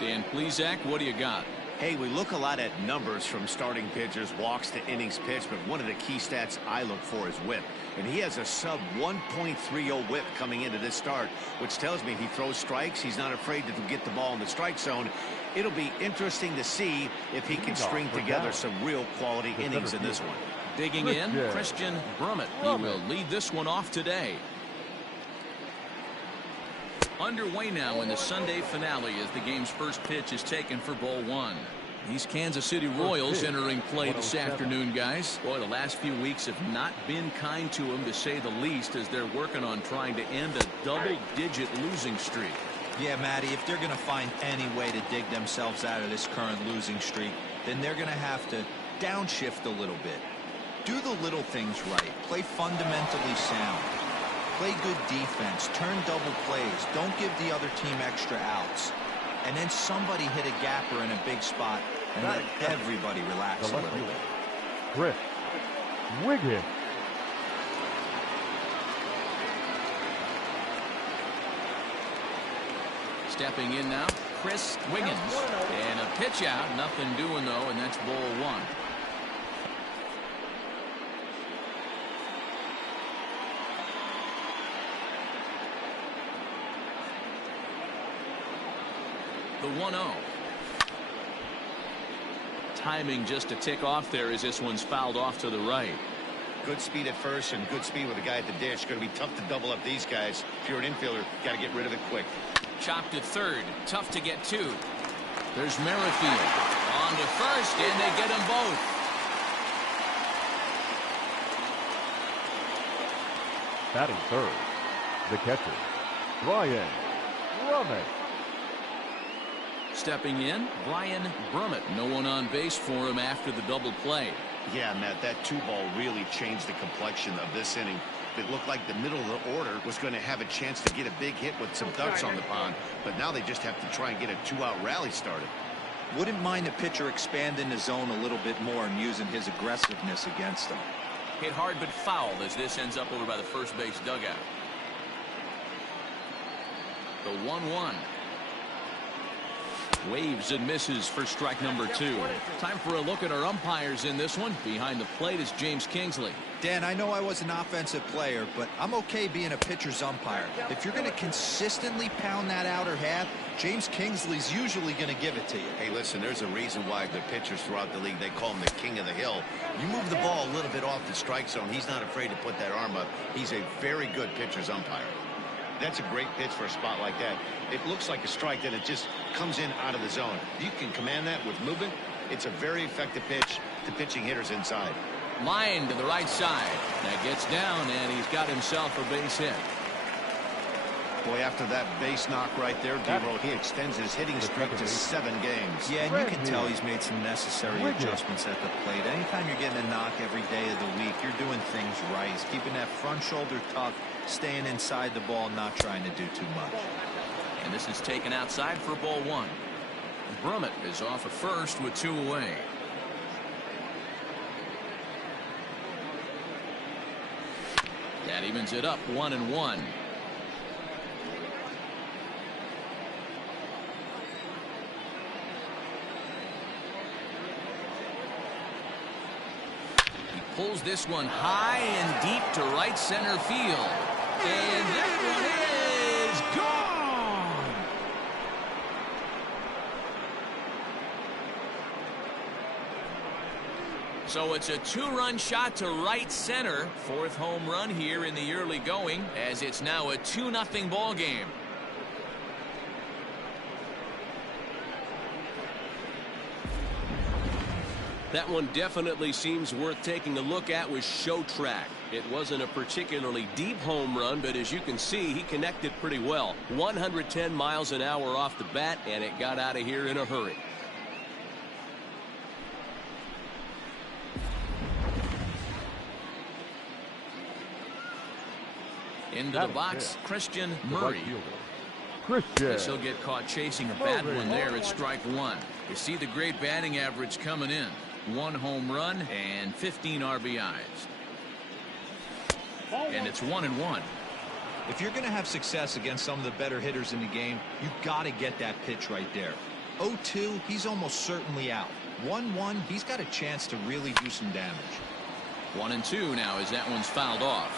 Dan Plesac, what do you got? Hey, we look a lot at numbers from starting pitchers, walks to innings pitched, but one of the key stats I look for is whip. And he has a sub 1.30 whip coming into this start, which tells me he throws strikes. He's not afraid to get the ball in the strike zone. It'll be interesting to see if he can string together some real quality innings in this one. Digging in, Christian Brummett. He will lead this one off today. Underway now in the Sunday finale as the game's first pitch is taken for ball one. These Kansas City Royals entering play this afternoon, guys. Boy, the last few weeks have not been kind to them, to say the least, as they're working on trying to end a double-digit losing streak. Yeah, Matty, if they're going to find any way to dig themselves out of this current losing streak, then they're going to have to downshift a little bit. Do the little things right. Play fundamentally sound. Play good defense. Turn double plays. Don't give the other team extra outs. And then somebody hit a gapper in a big spot and let everybody relax a little bit. Chris Wiggins. Stepping in now, Chris Wiggins. And a pitch out. Nothing doing, though, and that's ball one. The 1-0. Timing just to tick off there as this one's fouled off to the right. Good speed at first and good speed with the guy at the dish. Going to be tough to double up these guys. If you're an infielder, got to get rid of it quick. Chopped at third. Tough to get to. There's Merrifield on to first, and they get them both. Batting third, the catcher, Ryan Brummett. Stepping in, Brian Brummett. No one on base for him after the double play. Yeah, Matt, that 2-ball really changed the complexion of this inning. It looked like the middle of the order was going to have a chance to get a big hit with some ducks on the pond, but now they just have to try and get a 2-out rally started. Wouldn't mind the pitcher expanding the zone a little bit more and using his aggressiveness against them. Hit hard but fouled as this ends up over by the first base dugout. The 1-1. Waves and misses for strike number 2. Time for a look at our umpires in this one. Behind the plate is James Kingsley. Dan, I know I was an offensive player, but I'm okay being a pitcher's umpire. If you're going to consistently pound that outer half, James Kingsley's usually going to give it to you. Hey, listen, there's a reason why the pitchers throughout the league, they call him the king of the hill. You move the ball a little bit off the strike zone, he's not afraid to put that arm up. He's a very good pitcher's umpire. That's a great pitch for a spot like that. It looks like a strike, then it just comes in out of the zone. You can command that with movement. It's a very effective pitch to pitching hitters inside. Line to the right side. That gets down, and he's got himself a base hit. Boy, after that base knock right there, D-Roll, he extends his hitting streak to 7 games. Yeah, and you can tell he's made some necessary adjustments at the plate. Anytime you're getting a knock every day of the week, you're doing things right. He's keeping that front shoulder tucked, staying inside the ball, not trying to do too much. And this is taken outside for ball 1. Brummett is off at first with 2 away. That evens it up 1-1. He pulls this one high and deep to right center field. And that one is gone. So it's a 2-run shot to right center. 4th home run here in the early going, as it's now a 2-0 ball game. That one definitely seems worth taking a look at with Show Track. It wasn't a particularly deep home run, but as you can see, he connected pretty well. 110 miles an hour off the bat, and it got out of here in a hurry. Into the box, Christian Murray. He'll get caught chasing a bad one there at strike 1. You see the great batting average coming in. 1 home run and 15 RBIs. And it's 1-1. If you're going to have success against some of the better hitters in the game, you've got to get that pitch right there. 0-2, he's almost certainly out. 1-1, he's got a chance to really do some damage. 1-2 now as that one's fouled off.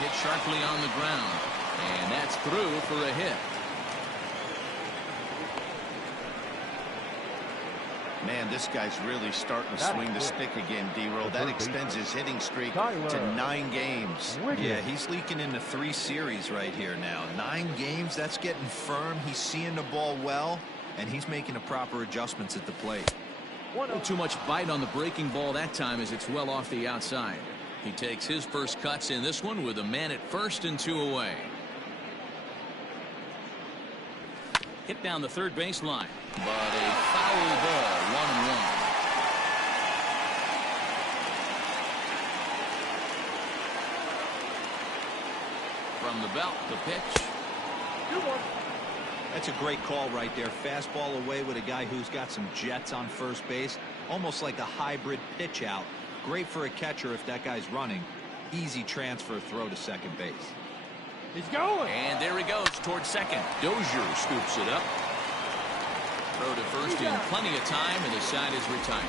Hit sharply on the ground, and that's through for a hit. Man, this guy's really starting to swing the stick again, D-Roll. That extends his hitting streak to 9 games. Yeah, he's leaking into 3 series right here now. 9 games, that's getting firm. He's seeing the ball well, and he's making the proper adjustments at the plate. Too much bite on the breaking ball that time as it's well off the outside. He takes his first cuts in this one with a man at first and 2 away. Hit down the third baseline, but a foul ball, 1-1. From the belt, the pitch. That's a great call right there. Fastball away with a guy who's got some jets on first base. Almost like a hybrid pitch out. Great for a catcher if that guy's running. Easy transfer throw to second base. He's going. And there he goes towards second. Dozier scoops it up. Throw to first in plenty of time, and the side is retired.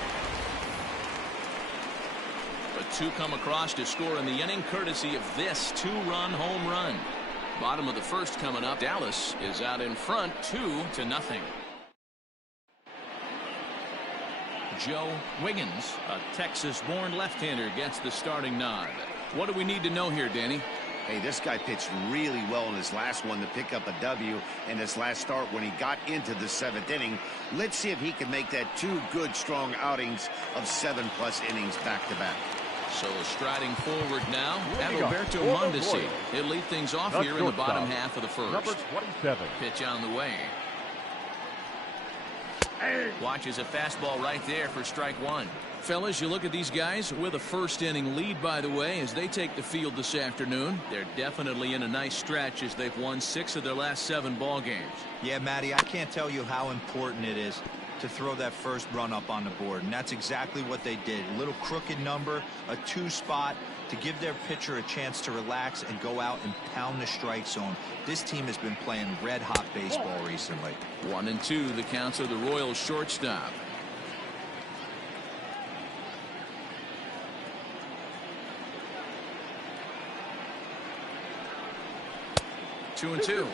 But 2 come across to score in the inning, courtesy of this 2-run home run. Bottom of the first coming up. Dallas is out in front, 2-0. Joe Wiggins, a Texas-born left-hander, gets the starting nod. What do we need to know here, Danny? Hey, this guy pitched really well in his last one to pick up a W in his last start when he got into the 7th inning. Let's see if he can make that 2 good, strong outings of 7+ innings back-to-back. So striding forward now, Alberto Mondesi. He'll lead things off here in the bottom half of the first. Number 27. Pitch on the way. Watches a fastball right there for strike 1. Fellas, you look at these guys with a first inning lead, by the way, as they take the field this afternoon. They're definitely in a nice stretch as they've won 6 of their last 7 ball games. Yeah, Matty, I can't tell you how important it is to throw that first run up on the board, and that's exactly what they did. A little crooked number, a 2 spot to give their pitcher a chance to relax and go out and pound the strike zone. This team has been playing red-hot baseball recently. 1-2, the counts of the Royals shortstop. 2-2.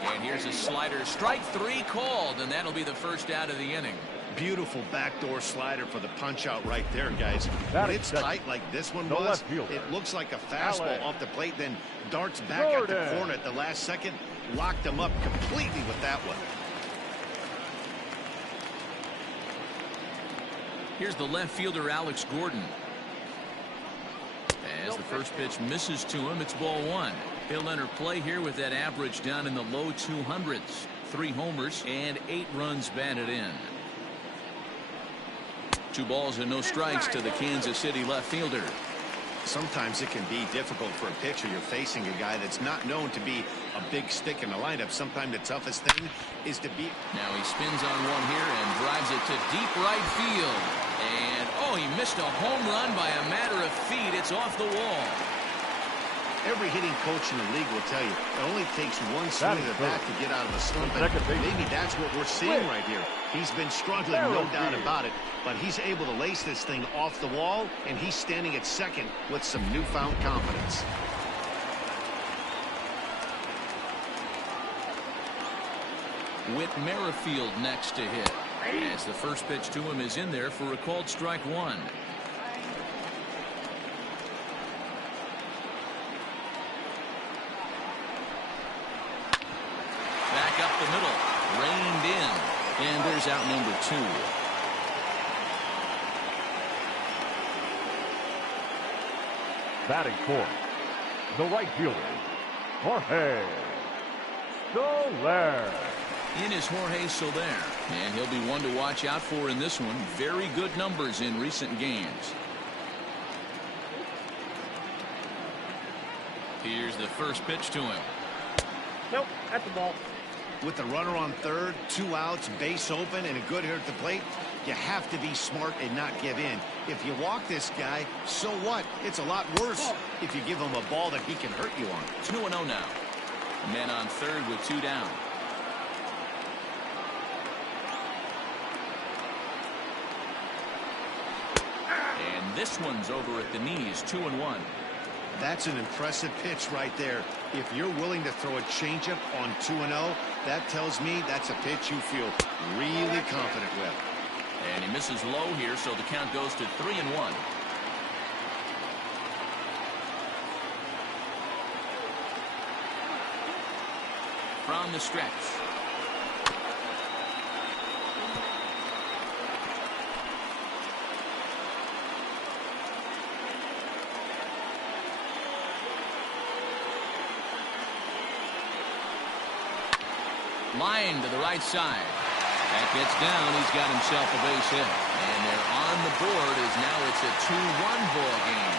And here's a slider. Strike 3 called, and that'll be the first out of the inning. Beautiful backdoor slider for the punch out right there, guys. When it's tight like this one was, it looks like a fastball off the plate, then darts back at the corner at the last second. Locked him up completely with that one. Here's the left fielder, Alex Gordon. As the first pitch misses to him, it's ball 1. He'll enter play here with that average down in the low 200s. 3 homers and 8 runs batted in. 2 balls and no strikes to the Kansas City left fielder. Sometimes it can be difficult for a pitcher. You're facing a guy that's not known to be a big stick in the lineup. Sometimes the toughest thing is to beat. Now he spins on one here and drives it to deep right field. And, oh, he missed a home run by a matter of feet. It's off the wall. Every hitting coach in the league will tell you it only takes one swing of the bat to get out of a slump. And maybe that's what we're seeing right here. He's been struggling, no doubt about it, but he's able to lace this thing off the wall, and he's standing at second with some newfound confidence. Whit Merrifield next to hit. As the first pitch to him is in there for a called strike 1. Back up the middle, reined in, and there's out number 2. Batting fourth, the right fielder, Jorge Soler. In is Jorge Soler, and he'll be one to watch out for in this one. Very good numbers in recent games. Here's the first pitch to him. Nope, at the ball. With the runner on third, 2 outs, base open, and a good hitter at the plate, you have to be smart and not give in. If you walk this guy, so what? It's a lot worse if you give him a ball that he can hurt you on. 2-0 now. Men on third with 2 down. And this one's over at the knees, 2-1. That's an impressive pitch right there. If you're willing to throw a changeup on 2-0, that tells me that's a pitch you feel really confident with. And he misses low here, so the count goes to 3-1. From the stretch. Line to the right side. That gets down. He's got himself a base hit. And they're on the board as now it's a 2-1 ball game.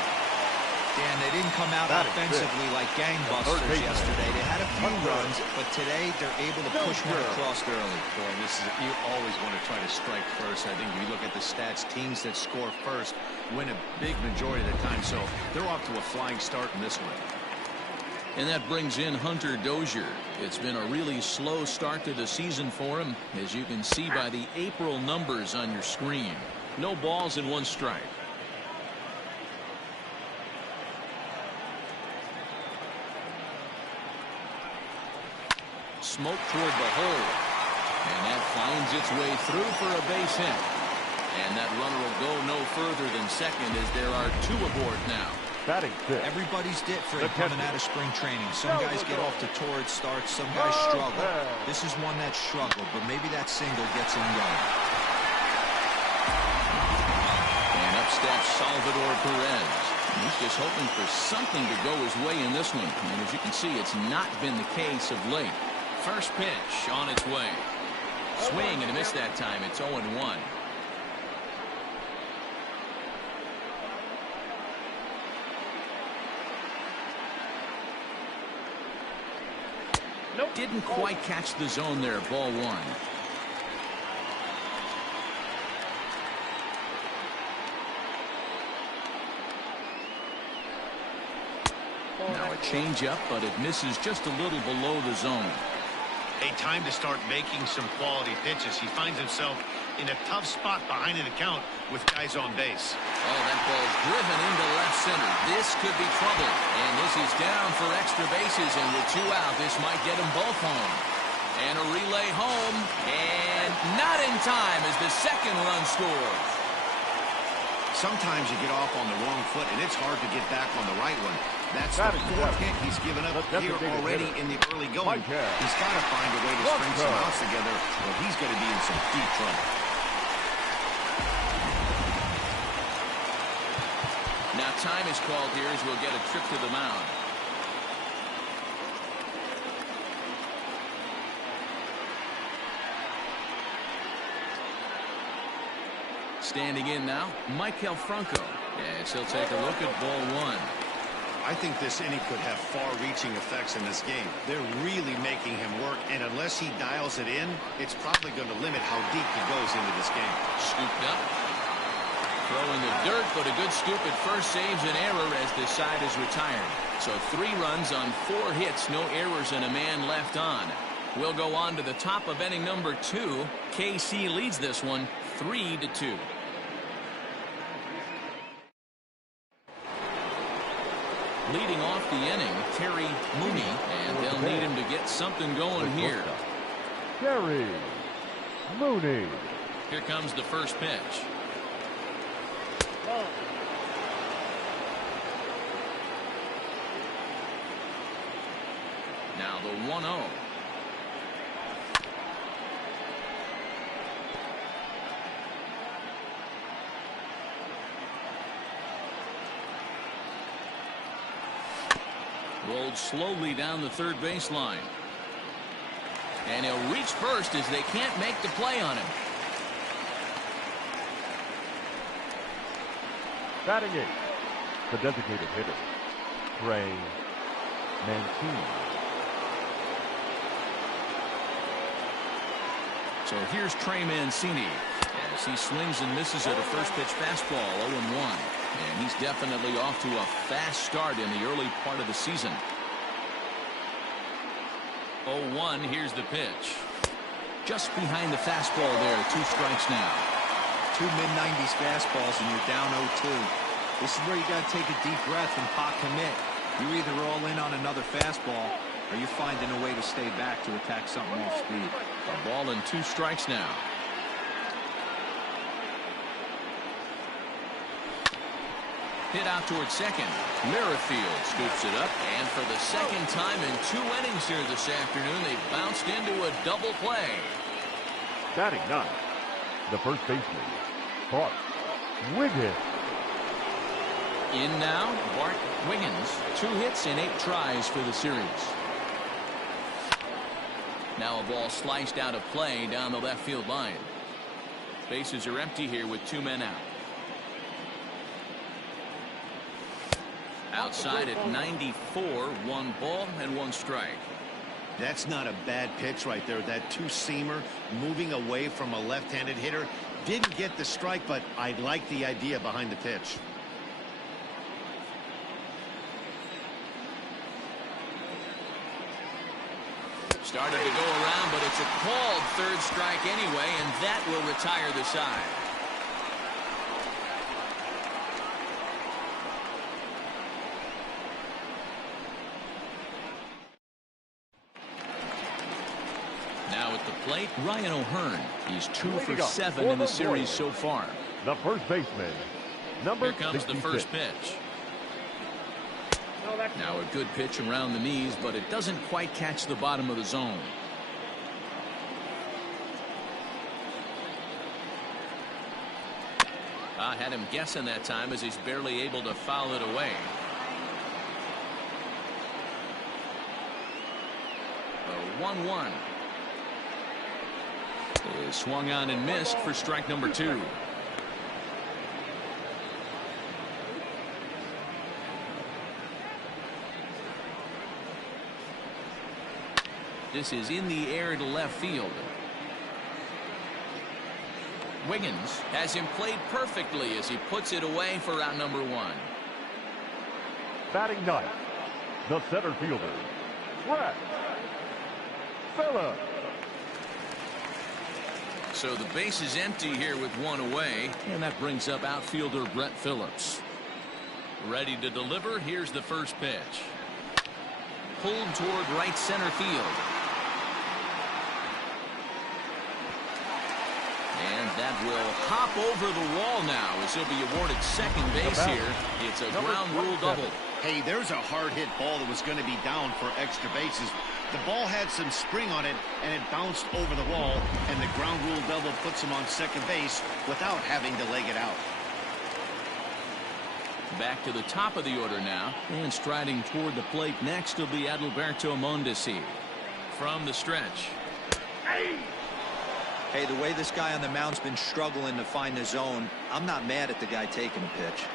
Dan, they didn't come out offensively like gangbusters yesterday. They had a few runs, but today they're able to push one across early. Boy, you always want to try to strike first. I think if you look at the stats, teams that score first win a big majority of the time. So they're off to a flying start in this one. And that brings in Hunter Dozier. It's been a really slow start to the season for him, as you can see by the April numbers on your screen. No balls and 1 strike. Smoke toward the hole. And that finds its way through for a base hit. And that runner will go no further than second as there are 2 aboard now. Everybody's different coming out of spring training. Some guys get off to torrid starts, some guys struggle. This is one that struggled, but maybe that single gets him going. And up steps Salvador Perez. He's just hoping for something to go his way in this one. And as you can see, it's not been the case of late. First pitch on its way. Swing and a miss that time. It's 0-1. Didn't quite catch the zone there. Ball 1. Now a changeup, but it misses just a little below the zone. A time to start making some quality pitches. He finds himself in a tough spot behind an account with guys on base. Oh, that ball's driven into left center. This could be trouble. And this is down for extra bases, and with 2 out, this might get them both home. And a relay home, and not in time as the second run scores. Sometimes you get off on the wrong foot, and it's hard to get back on the right one. That's the 4th hit he's given up here already in the early going. He's got to find a way to string some outs together, or he's going to be in some deep trouble. Now time is called here as we'll get a trip to the mound. Standing in now, Michael Franco. Yes, he'll take a look at ball 1. I think this inning could have far-reaching effects in this game. They're really making him work, and unless he dials it in, it's probably going to limit how deep he goes into this game. Scooped up. Throw in the dirt, but a good scoop at first saves an error as this side is retired. So 3 runs on 4 hits, no errors, and a man left on. We'll go on to the top of inning number 2. KC leads this one 3-2. Leading off the inning, Terry Mooney, and they'll need him to get something going here. Terry Mooney. Here comes the first pitch. Now the 1-0. Rolled slowly down the third baseline. And he'll reach first as they can't make the play on him. Batting 8, the designated hitter, Trey Mancini. So here's Trey Mancini as he swings and misses at a first pitch fastball, 0-1. And he's definitely off to a fast start in the early part of the season. 0-1, here's the pitch. Just behind the fastball there, 2 strikes now. 2 mid-90s fastballs and you're down 0-2. This is where you got to take a deep breath and pot commit. You're either all in on another fastball or you're finding a way to stay back to attack something off speed. A ball and 2 strikes now. Hit out towards second. Merrifield scoops it up, and for the second time in 2 innings here this afternoon, they bounced into a double play. Batting 9, the first baseman, Bart Wiggins. In now, Bart Wiggins. 2 hits and 8 tries for the series. Now a ball sliced out of play down the left field line. Bases are empty here with 2 men out. Outside at 94, 1 ball and 1 strike. That's not a bad pitch right there. That 2-seamer moving away from a left-handed hitter. Didn't get the strike, but I like the idea behind the pitch. Started to go around, but it's a called 3rd strike anyway, and that will retire the side. Now at the plate, Ryan O'Hearn. He's 2 for 7 in the series so far. The first baseman, number Here comes 66. the first pitch. Now a good pitch around the knees, but it doesn't quite catch the bottom of the zone. I had him guessing that time as he's barely able to foul it away. A 1-1. Is swung on and missed for strike number 2. This is in the air to left field. Wiggins has him played perfectly as he puts it away for out number 1. Batting 9, the center fielder, Brett Phillips. So the base is empty here with 1 away, and that brings up outfielder Brett Phillips. Ready to deliver. Here's the first pitch. Pulled toward right center field. And that will hop over the wall now as he'll be awarded second base here. It's a ground rule double. Hey, there's a hard hit ball that was going to be down for extra bases. The ball had some spring on it, and it bounced over the wall, and the ground rule double puts him on second base without having to leg it out. Back to the top of the order now, and striding toward the plate next will be Adalberto Mondesi. From the stretch. Hey, the way this guy on the mound's been struggling to find the zone, I'm not mad at the guy taking a pitch.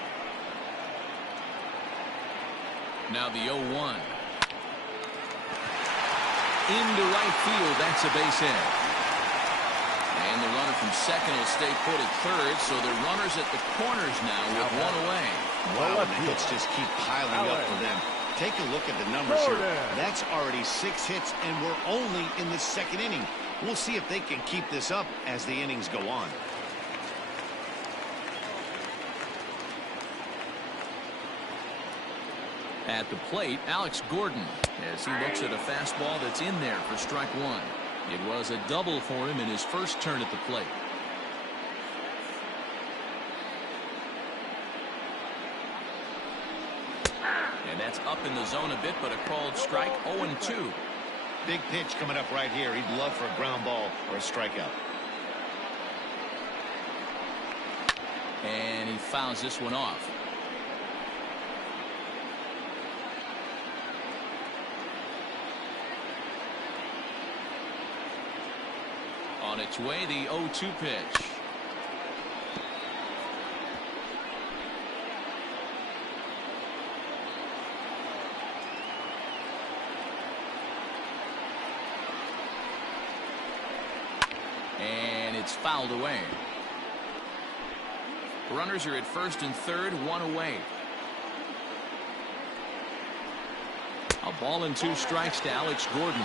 Now the 0-1. Into right field. That's a base hit. And the runner from second will stay put at third, so they're runners at the corners now with 1 away. Wow, and the hits just keep piling up for them. Take a look at the numbers here. That's already 6 hits, and we're only in the 2nd inning. We'll see if they can keep this up as the innings go on. At the plate, Alex Gordon, as he looks at a fastball that's in there for strike 1. It was a double for him in his first turn at the plate. And that's up in the zone a bit, but a called strike. 0-2. Big pitch coming up right here. He'd love for a ground ball or a strikeout. And he fouls this one off. On its way, the 0-2 pitch. It's fouled away. Runners are at first and third, one away. A ball and 2 strikes to Alex Gordon.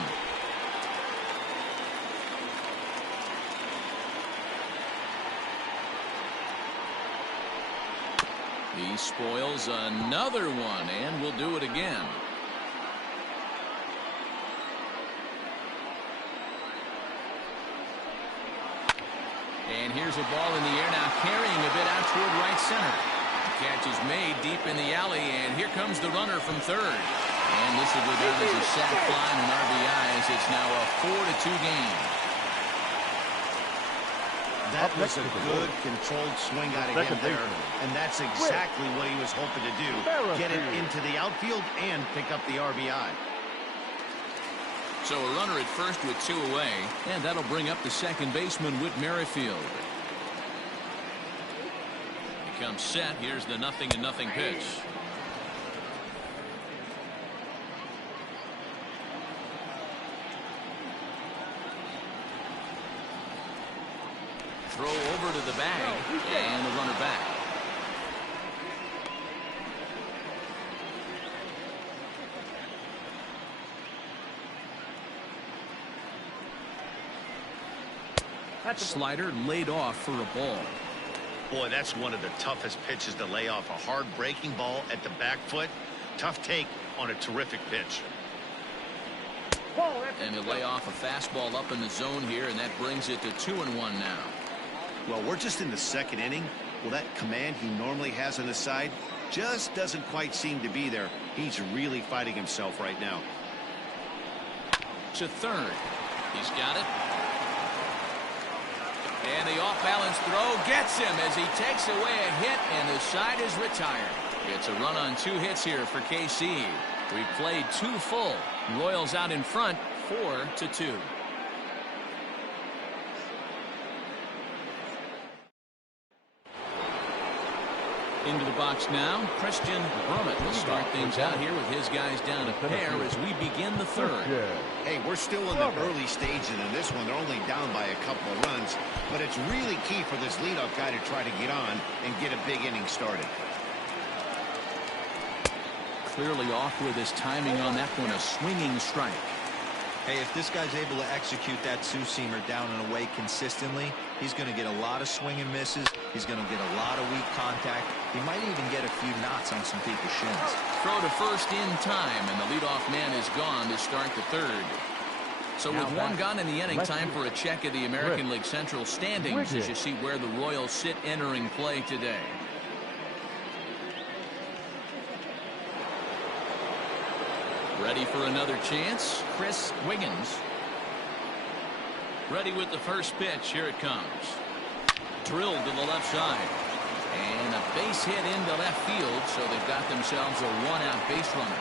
He spoils another one, and will do it again. And here's a ball in the air now, carrying a bit out toward right center. The catch is made deep in the alley, and here comes the runner from third. And this will go down as a sac fly and an RBI, as it's now a 4-2 game. That was a good controlled swing out of him there, and that's exactly what he was hoping to do. Get it into the outfield and pick up the RBI. So a runner at first with 2 away, and that'll bring up the second baseman, Whit Merrifield. He comes set. Here's the 0-0 pitch. Throw over to the bag, and the runner back. Slider laid off for a ball. Boy, that's one of the toughest pitches to lay off. A hard breaking ball at the back foot. Tough take on a terrific pitch. And he'll lay off a fastball up in the zone here, and that brings it to 2-1 now. Well, we're just in the second inning. Well, that command he normally has on his side just doesn't quite seem to be there. He's really fighting himself right now. To third. He's got it. And the off-balance throw gets him as he takes away a hit, and the side is retired. It's a run on 2 hits here for KC. We played 2 full. Royals out in front, 4-2. Into the box now, Christian Brummett will start things out here with his guys down a pair as we begin the third. Hey, we're still in the early stages in this one. They're only down by a couple of runs, but it's really key for this leadoff guy to try to get on and get a big inning started. Clearly off with his timing on that one, a swinging strike. Hey, if this guy's able to execute that two-seamer down and away consistently, he's going to get a lot of swing and misses. He's going to get a lot of weak contact. He might even get a few knots on some people's shins. Throw to first in time, and the leadoff man is gone to start the third. So with one gone in the inning, time for a check of the American League Central standings as you see where the Royals sit entering play today. Ready for another chance, Chris Wiggins. Ready with the first pitch. Here it comes. Drilled to the left side. And a base hit into left field, so they've got themselves a 1-out base runner.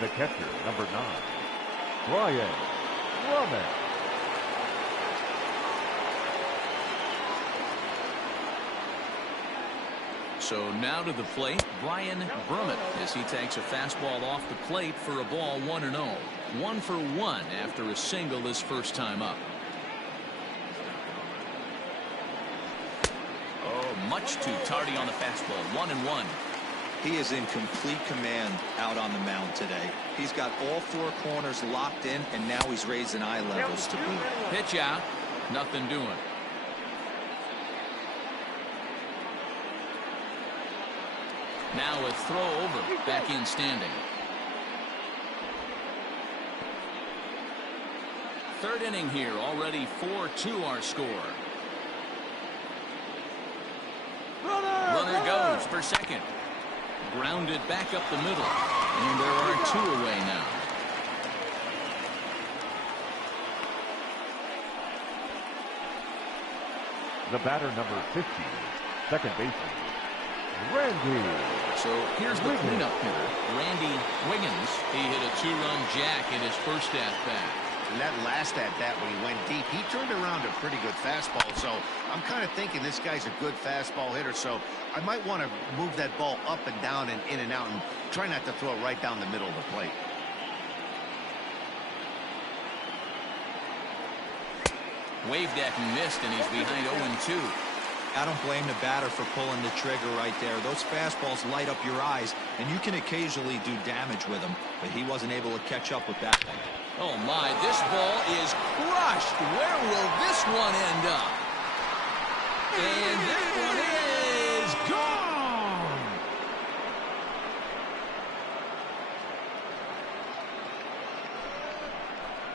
The catcher, number 9, Brian Brummett. So now to the plate, Brian Brummett, as he takes a fastball off the plate for a ball 1-0. 1 for 1 after a single his first time up. Oh, much too tardy on the fastball. 1-1. He is in complete command out on the mound today. He's got all 4 corners locked in, and now he's raising eye levels to boot. Pitch out. Nothing doing. Now a throw over, back in standing. Third inning here, already 4-2 our score. Runner goes for second. Grounded back up the middle. And there are 2 away now. The batter, number 15, second baseman, Randy. So here's the cleanup hitter, Randy Wiggins. He hit a 2-run jack in his first at-bat. And that last at-bat when he went deep, he turned around a pretty good fastball. So I'm kind of thinking this guy's a good fastball hitter. So I might want to move that ball up and down and in and out and try not to throw it right down the middle of the plate. Waved at and missed, and he's behind 0-2. I don't blame the batter for pulling the trigger right there. Those fastballs light up your eyes, and you can occasionally do damage with them, but he wasn't able to catch up with that one. Oh, my, this ball is crushed. Where will this one end up? And that one is gone.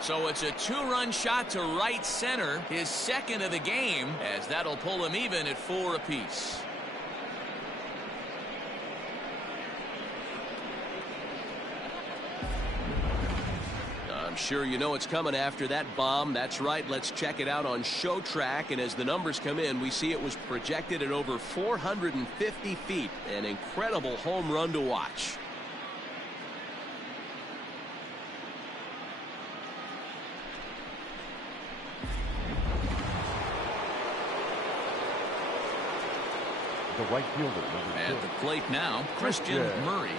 So it's a two-run shot to right center, his second of the game, as that'll pull him even at 4 apiece. I'm sure you know it's coming after that bomb. That's right. Let's check it out on Show Track. And as the numbers come in, we see it was projected at over 450 feet. An incredible home run to watch. The right fielder, number 2. At the plate now, Christian Murray.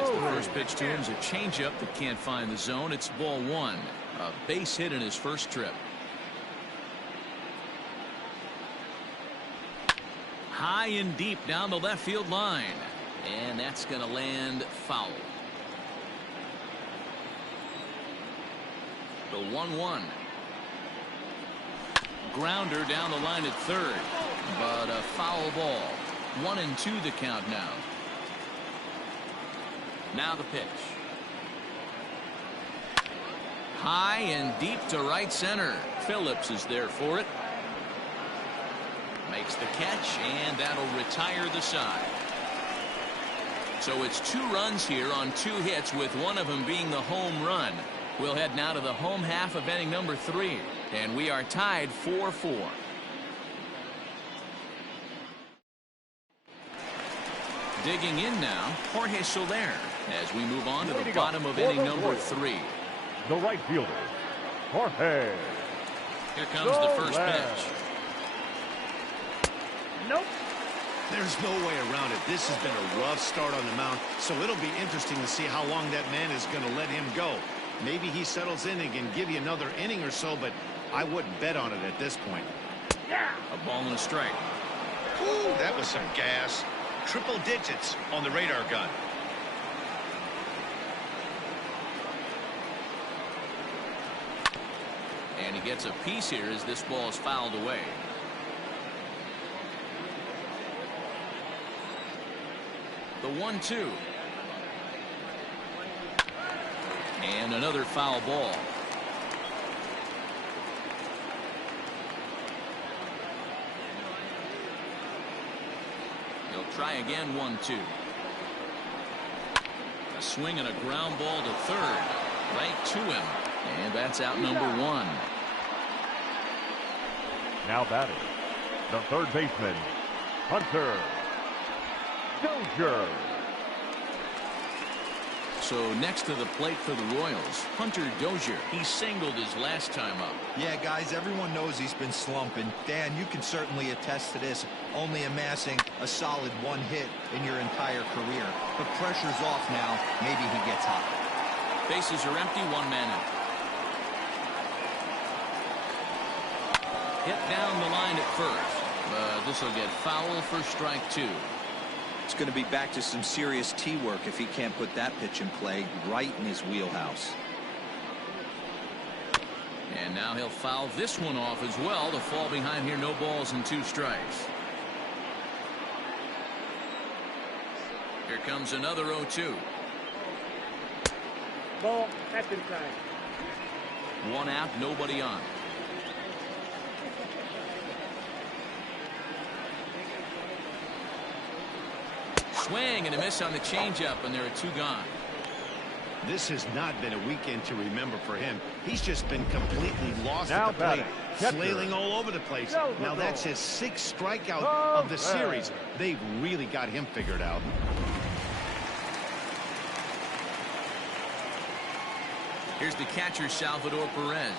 As the first pitch to him is a changeup that can't find the zone. It's ball 1. A base hit in his first trip. High and deep down the left field line. And that's going to land foul. The 1-1. Grounder down the line at third. But a foul ball. 1-2 the count now. Now the pitch. High and deep to right center. Phillips is there for it. Makes the catch, and that'll retire the side. So it's 2 runs here on 2 hits, with one of them being the home run. We'll head now to the home half of inning number 3, and we are tied 4-4. Digging in now, Jorge Soler, as we move on to the bottom of inning number 3. The right fielder, Jorge. Here comes the first pitch. Nope. There's no way around it. This has been a rough start on the mound, so it'll be interesting to see how long that man is going to let him go. Maybe he settles in and can give you another inning or so, but I wouldn't bet on it at this point. A ball and a strike. Ooh, that was some gas. Triple digits on the radar gun. And he gets a piece here as this ball is fouled away. The 1-2. And another foul ball. He'll try again. 1-2. A swing and a ground ball to third. Right to him. And that's out number 1. Now batting, the third baseman, Hunter Dozier. So next to the plate for the Royals, Hunter Dozier. He singled his last time up. Yeah, guys, everyone knows he's been slumping. Dan, you can certainly attest to this, only amassing a solid 1 hit in your entire career. But pressure's off now. Maybe he gets hot. Bases are empty, 1 man out. Hit down the line at first, but this will get foul for strike 2. It's going to be back to some serious tee work if he can't put that pitch in play right in his wheelhouse. And now he'll foul this one off as well to fall behind here. No balls and 2 strikes. Here comes another 0-2. Ball, that's inside. 1 out, nobody on. Swing and a miss on the changeup, and there are 2 gone. This has not been a weekend to remember for him. He's just been completely lost Now at the plate, batting, flailing all over the place. Now that's his 6th strikeout of the series. They've really got him figured out. Here's the catcher, Salvador Perez.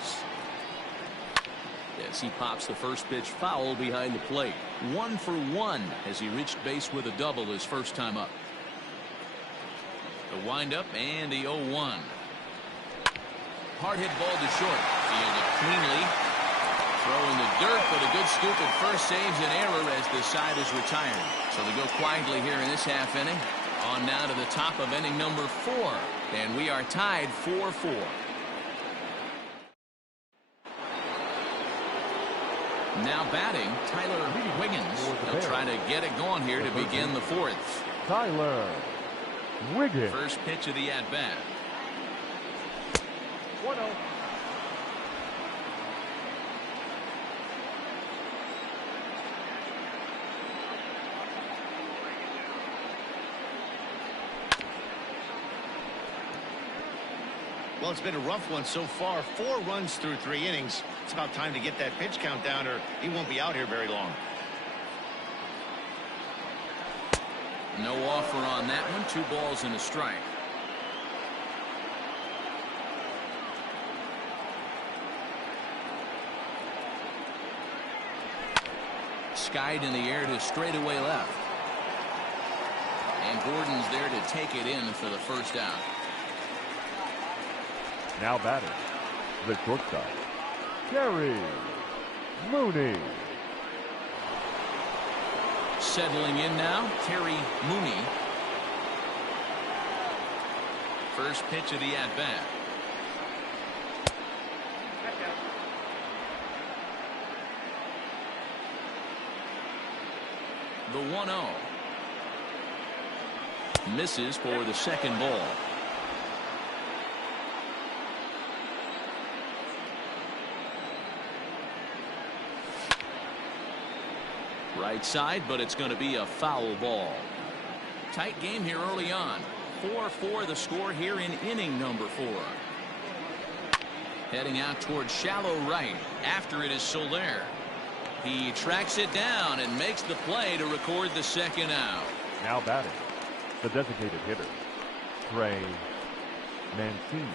As he pops the first pitch foul behind the plate. 1 for 1 as he reached base with a double his first time up. The windup and the 0-1. Hard hit ball to short. Fielded cleanly. Throwing the dirt, but a good scoop at first saves an error as the side is retired. So they go quietly here in this half inning. On now to the top of inning number 4. And we are tied 4-4. Now batting, Tyler Wiggins. He'll try to get it going here to begin the 4th. Tyler Wiggins. First pitch of the at-bat. 1-0. Well, it's been a rough one so far. 4 runs through 3 innings. It's about time to get that pitch count down or he won't be out here very long. No offer on that one. 2 balls and a strike. Skied in the air to straightaway left. And Gordon's there to take it in for the first out. Now batting, the shortstop, Terry Mooney. Settling in now, Terry Mooney. First pitch of the at-bat. The 1-0. Misses for the second ball. Right side, but it's going to be a foul ball. Tight game here early on. 4-4 the score here in inning number 4. Heading out towards shallow right. After it is Soler. He tracks it down and makes the play to record the second out. Now batting, the designated hitter, Trey Mancini.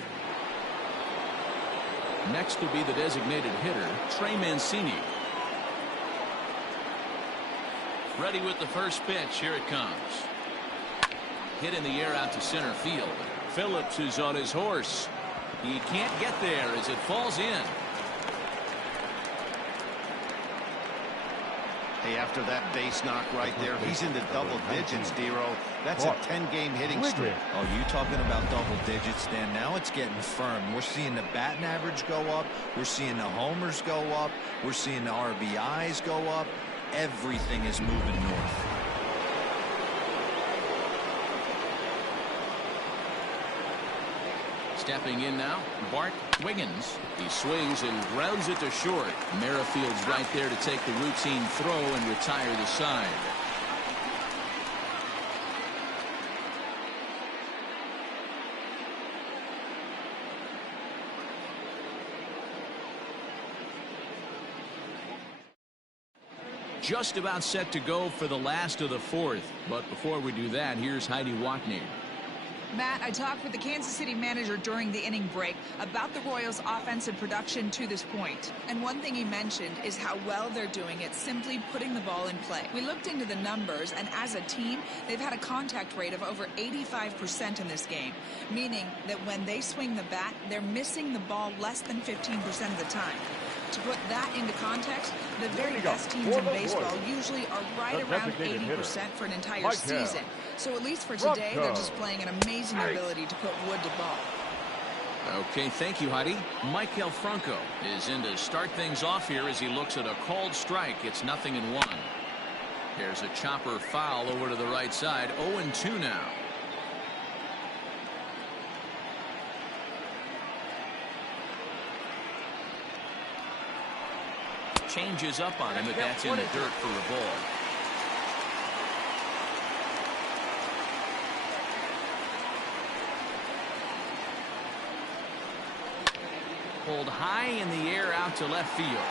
Next will be the designated hitter, Trey Mancini. Ready with the first pitch. Here it comes. Hit in the air out to center field. Phillips is on his horse. He can't get there as it falls in. Hey, after that base knock right there, he's into double digits, Dero. That's a 10-game hitting streak. Oh, you talking about double digits, Dan? Now it's getting firm. We're seeing the batting average go up. We're seeing the homers go up. We're seeing the RBIs go up. Everything is moving north. Stepping in now, Bart Wiggins. He swings and grounds it to short. Merrifield's right there to take the routine throw and retire the side. Just about set to go for the last of the 4th. But before we do that, here's Heidi Watney. Matt, I talked with the Kansas City manager during the inning break about the Royals' offensive production to this point. And one thing he mentioned is how well they're doing at simply putting the ball in play. We looked into the numbers, and as a team, they've had a contact rate of over 85% in this game, meaning that when they swing the bat, they're missing the ball less than 15% of the time. To put that into context, the very best teams in baseball usually are right around 80% for an entire season. So at least for today, they're displaying an amazing ability to put wood to ball. Okay, thank you, Heidi. Michael Franco is in to start things off here as he looks at a called strike. It's 0-1. There's a chopper foul over to the right side. 0-2 now. Changes up on him, but that's in the dirt for a ball. Pulled high in the air out to left field.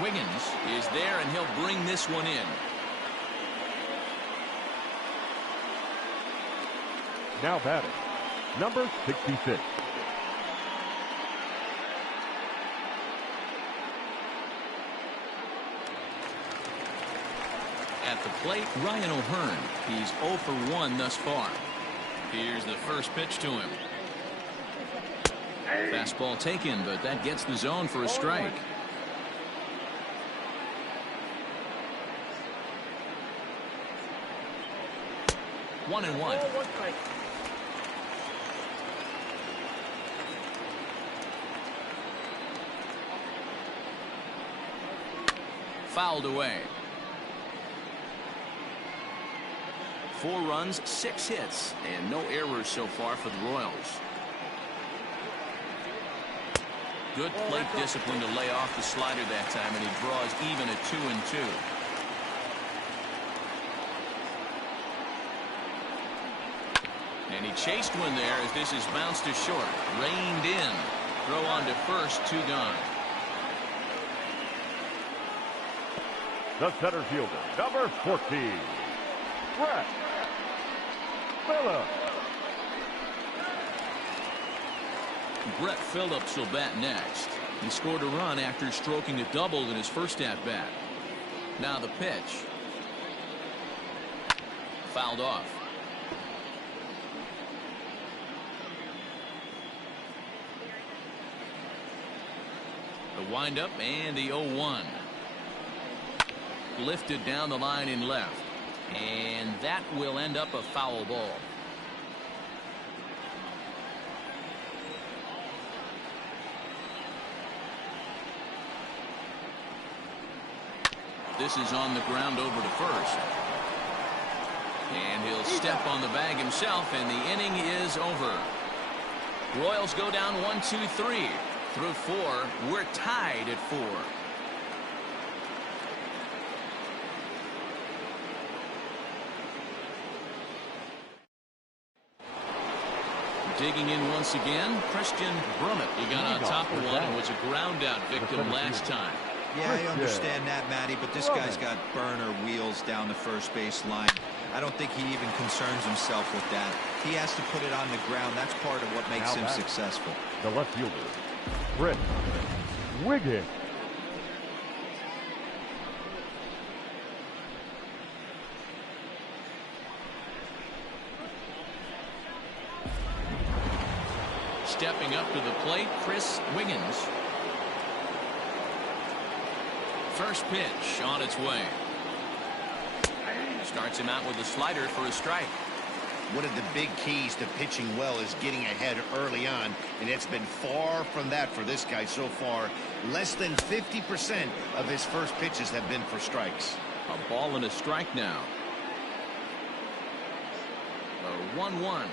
Wiggins is there, and he'll bring this one in. Now batting, number 66. At the plate, Ryan O'Hearn. He's 0 for 1 thus far. Here's the first pitch to him. Fastball taken, but that gets the zone for a strike. One and one. Fouled away. 4 runs, 6 hits, and no errors so far for the Royals. Good plate discipline to lay off the slider that time, and he draws even at 2-2. And he chased one there as this is bounced to short. Reined in. Throw on to first, 2 gone. The center fielder, number 14, Brett Phillips. Brett Phillips will bat next. He scored a run after stroking a double in his first at-bat. Now the pitch. Fouled off. The windup and the 0-1. Lifted down the line in left. And that will end up a foul ball. This is on the ground over to first. And he'll step on the bag himself, and the inning is over. Royals go down 1-2-3. Through 4, we're tied at 4. Digging in once again, Christian Brummett. He got on top of one and was a ground-out victim last time. Yeah, I understand that, Matty, but this guy's got burner wheels down the first base line. I don't think he even concerns himself with that. He has to put it on the ground. That's part of what makes him successful. The left fielder, Chris Wiggins. Stepping up to the plate, Chris Wiggins. First pitch on its way. Starts him out with a slider for a strike. One of the big keys to pitching well is getting ahead early on, and it's been far from that for this guy so far. Less than 50% of his first pitches have been for strikes. A ball and a strike now. A 1-1.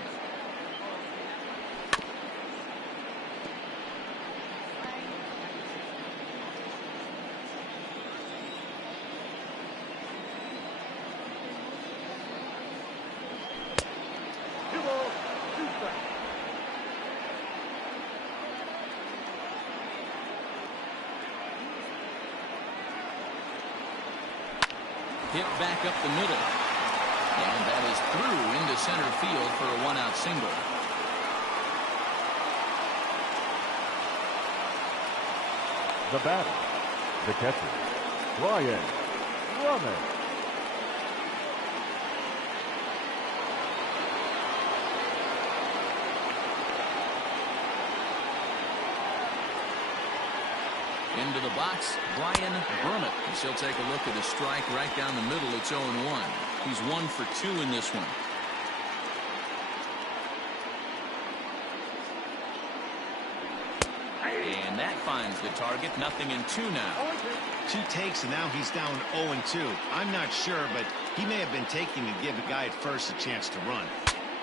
Hit back up the middle. And that is through into center field for a 1-out single. The batter, the catcher, Ryan Drummond. Into the box, Brian Brummett. He'll take a look at a strike right down the middle. It's 0-1. He's 1 for 2 in this one. And that finds the target. 0-2 now. 2 takes, and now he's down 0-2. I'm not sure, but he may have been taking to give a guy at first a chance to run.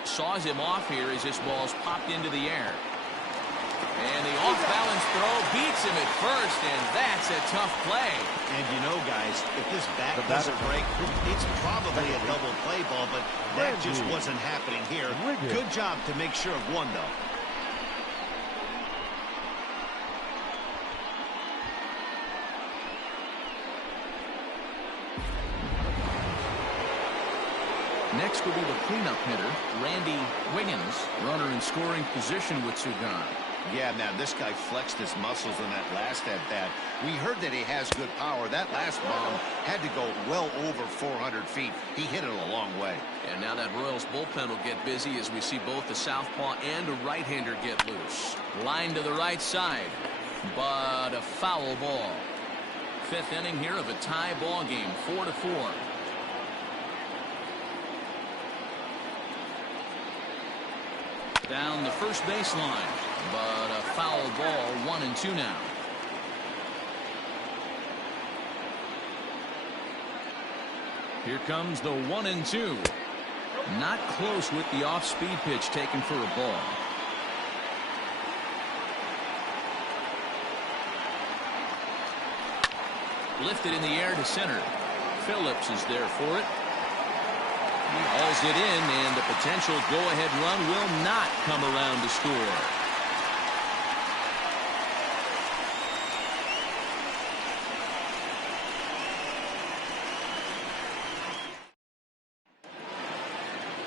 Saws him off here as this ball's popped into the air. And the off-balance throw beats him at first, and that's a tough play. And you know, guys, if this bat doesn't break, it's probably a double play ball, but that just wasn't happening here. Good job to make sure of one, though. Next will be the cleanup hitter, Randy Wiggins. Runner in scoring position with 2 gone. Yeah, man, this guy flexed his muscles in that last at-bat. We heard that he has good power. That last bomb had to go well over 400 feet. He hit it a long way. And now that Royals bullpen will get busy as we see both the southpaw and a right-hander get loose. Line to the right side, but a foul ball. Fifth inning here of a tie ball game, 4-4. Down the first baseline, but a foul ball, 1-2 now. Here comes the 1-2. Not close with the off-speed pitch taken for a ball. Lifted in the air to center. Phillips is there for it. He hauls it in, and the potential go-ahead run will not come around to score.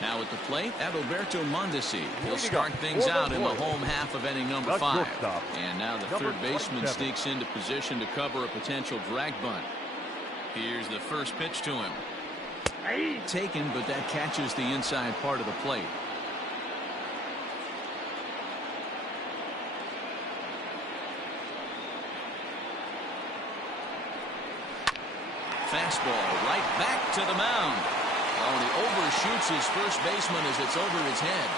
Now at the plate, Adalberto Mondesi. He'll start things out in the home half of inning number 5. And now the third baseman sneaks into position to cover a potential drag bunt. Here's the first pitch to him. Taken, but that catches the inside part of the plate. Fastball right back to the mound. Oh, and he overshoots his first baseman as it's over his head.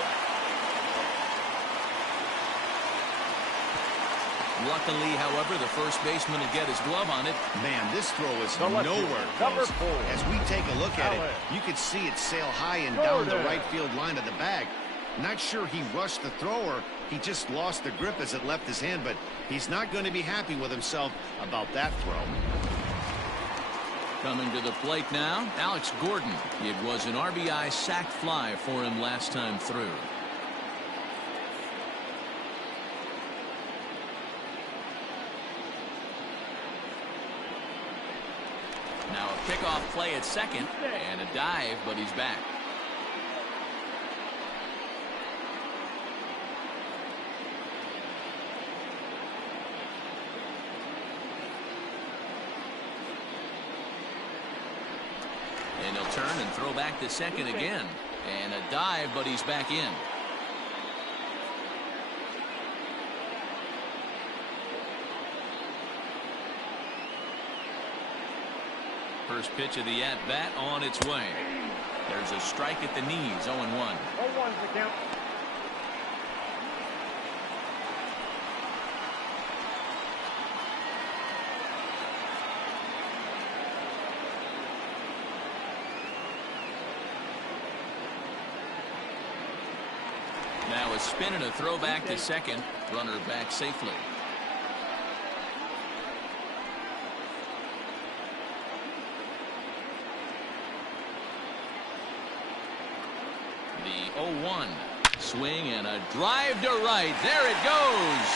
Luckily, however, the first baseman will get his glove on it. Man, this throw is nowhere close. As we take a look at it, you can see it sail high and down the right field line of the bag. Not sure he rushed the thrower. He just lost the grip as it left his hand, but he's not going to be happy with himself about that throw. Coming to the plate now, Alex Gordon. It was an RBI sac fly for him last time through. Now a pickoff play at second and a dive, but he's back. And he'll turn and throw back to second again. And a dive, but he's back in. First pitch of the at-bat on its way. There's a strike at the knees, 0-1. 0-1's the count. Now a spin and a throw back to second. Runner back safely. The 0-1 swing and a drive to right. There it goes.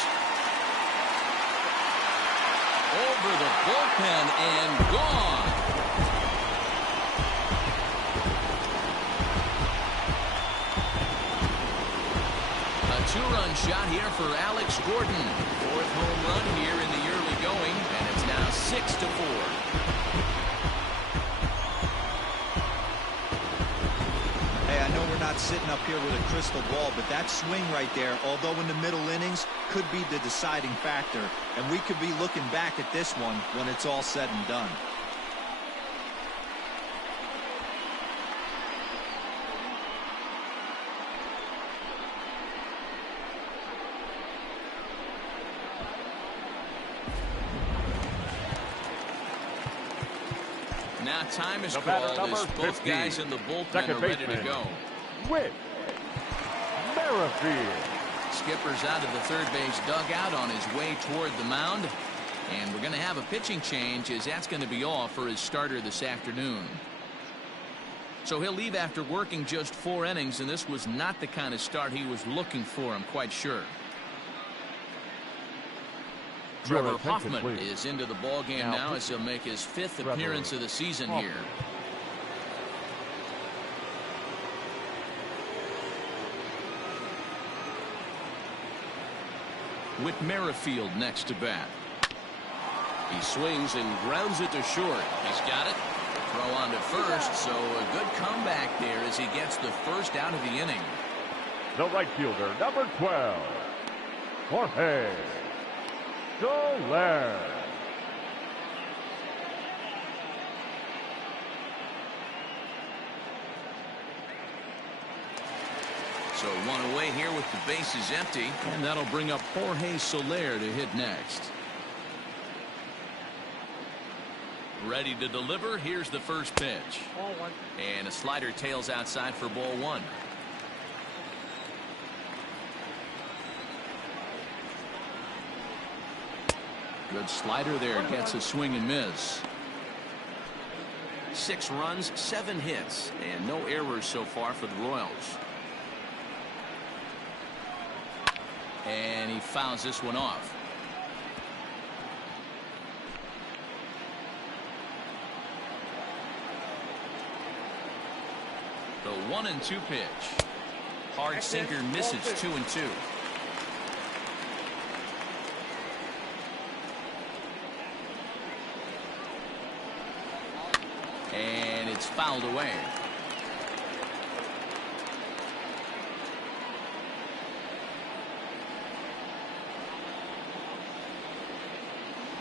Over the bullpen and gone. A two-run shot here for Alex Gordon. Fourth home run here in the early going, and it's now 6-4. Not sitting up here with a crystal ball, but that swing right there, although in the middle innings, could be the deciding factor, and we could be looking back at this one when it's all said and done. Now time is called as both guys in the bullpen are ready to go. With Merrifield. Skipper's out of the third base dugout on his way toward the mound. And we're going to have a pitching change as that's going to be all for his starter this afternoon. So he'll leave after working just 4 innings, and this was not the kind of start he was looking for, I'm quite sure. Trevor Hoffman is into the ballgame now as he'll make his 5th appearance of the season here. with Merrifield next to bat. He swings and grounds it to short. He's got it. Throw on to first, so a good comeback there as he gets the first out of the inning. The right fielder, number 12, Jorge Soler. So one away here with the bases empty, and that'll bring up Jorge Soler to hit next. Ready to deliver. Here's the first pitch. Ball one. And a slider tails outside for ball one. Good slider there. Gets a swing and miss. 6 runs, 7 hits, and no errors so far for the Royals. And he fouls this one off. The 1-2 pitch. Hard sinker misses. 2-2. And it's fouled away.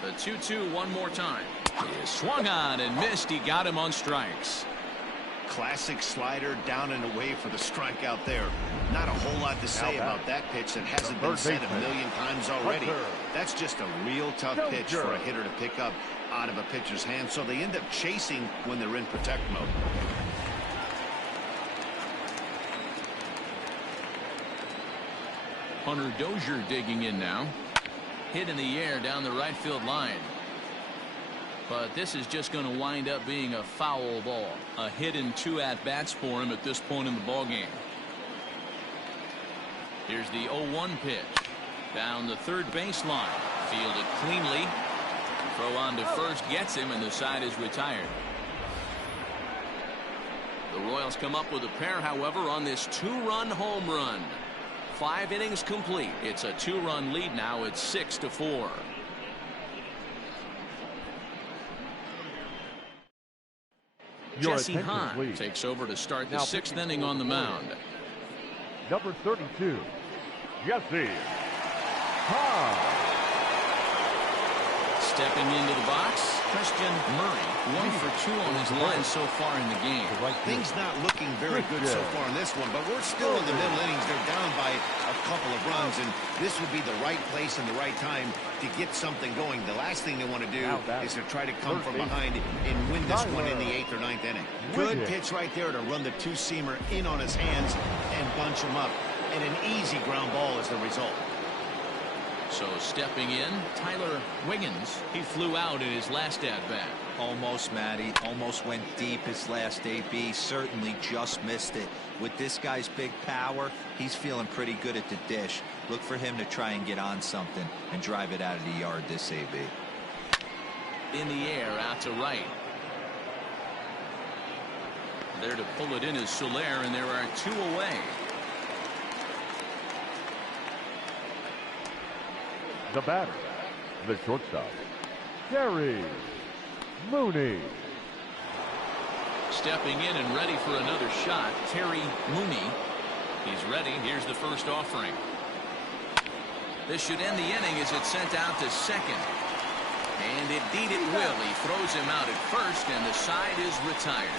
The 2-2 one more time. He swung on and missed. He got him on strikes. Classic slider down and away for the strikeout there. Not a whole lot to say about that pitch that hasn't been said a million times already. That's just a real tough pitch for a hitter to pick up out of a pitcher's hand, so they end up chasing when they're in protect mode. Hunter Dozier digging in now. Hit in the air down the right field line. But this is just going to wind up being a foul ball. A hit in 2 at-bats for him at this point in the ballgame. Here's the 0-1 pitch. Down the third baseline. Fielded cleanly. Throw on to first gets him, and the side is retired. The Royals come up with a pair, however, on this 2-run home run. 5 innings complete. It's a 2-run lead now. It's 6-4. Jesse Hahn takes over to start the 6th inning on the mound. Number 32, Jesse Hahn. Stepping into the box, Christian Murray. 1 for 2 on his line so far in the game. Things not looking very good so far in this one, but we're still in the middle innings. They're down by a couple of runs, and this would be the right place and the right time to get something going. The last thing they want to do is to try to come from behind and win this one in the 8th or 9th inning. Good pitch right there to run the 2-seamer in on his hands and bunch him up, and an easy ground ball is the result. So stepping in, Tyler Wiggins. He flew out in his last at-bat. Almost, Matty. Almost went deep his last AB. Certainly just missed it. With this guy's big power, he's feeling pretty good at the dish. Look for him to try and get on something and drive it out of the yard this AB. In the air, out to right. There to pull it in is Soler, and there are 2 away. The batter, the shortstop, Terry Mooney. Stepping in and ready for another shot, Terry Mooney. He's ready. Here's the first offering. This should end the inning as it's sent out to second. And indeed it will. He throws him out at first, and the side is retired.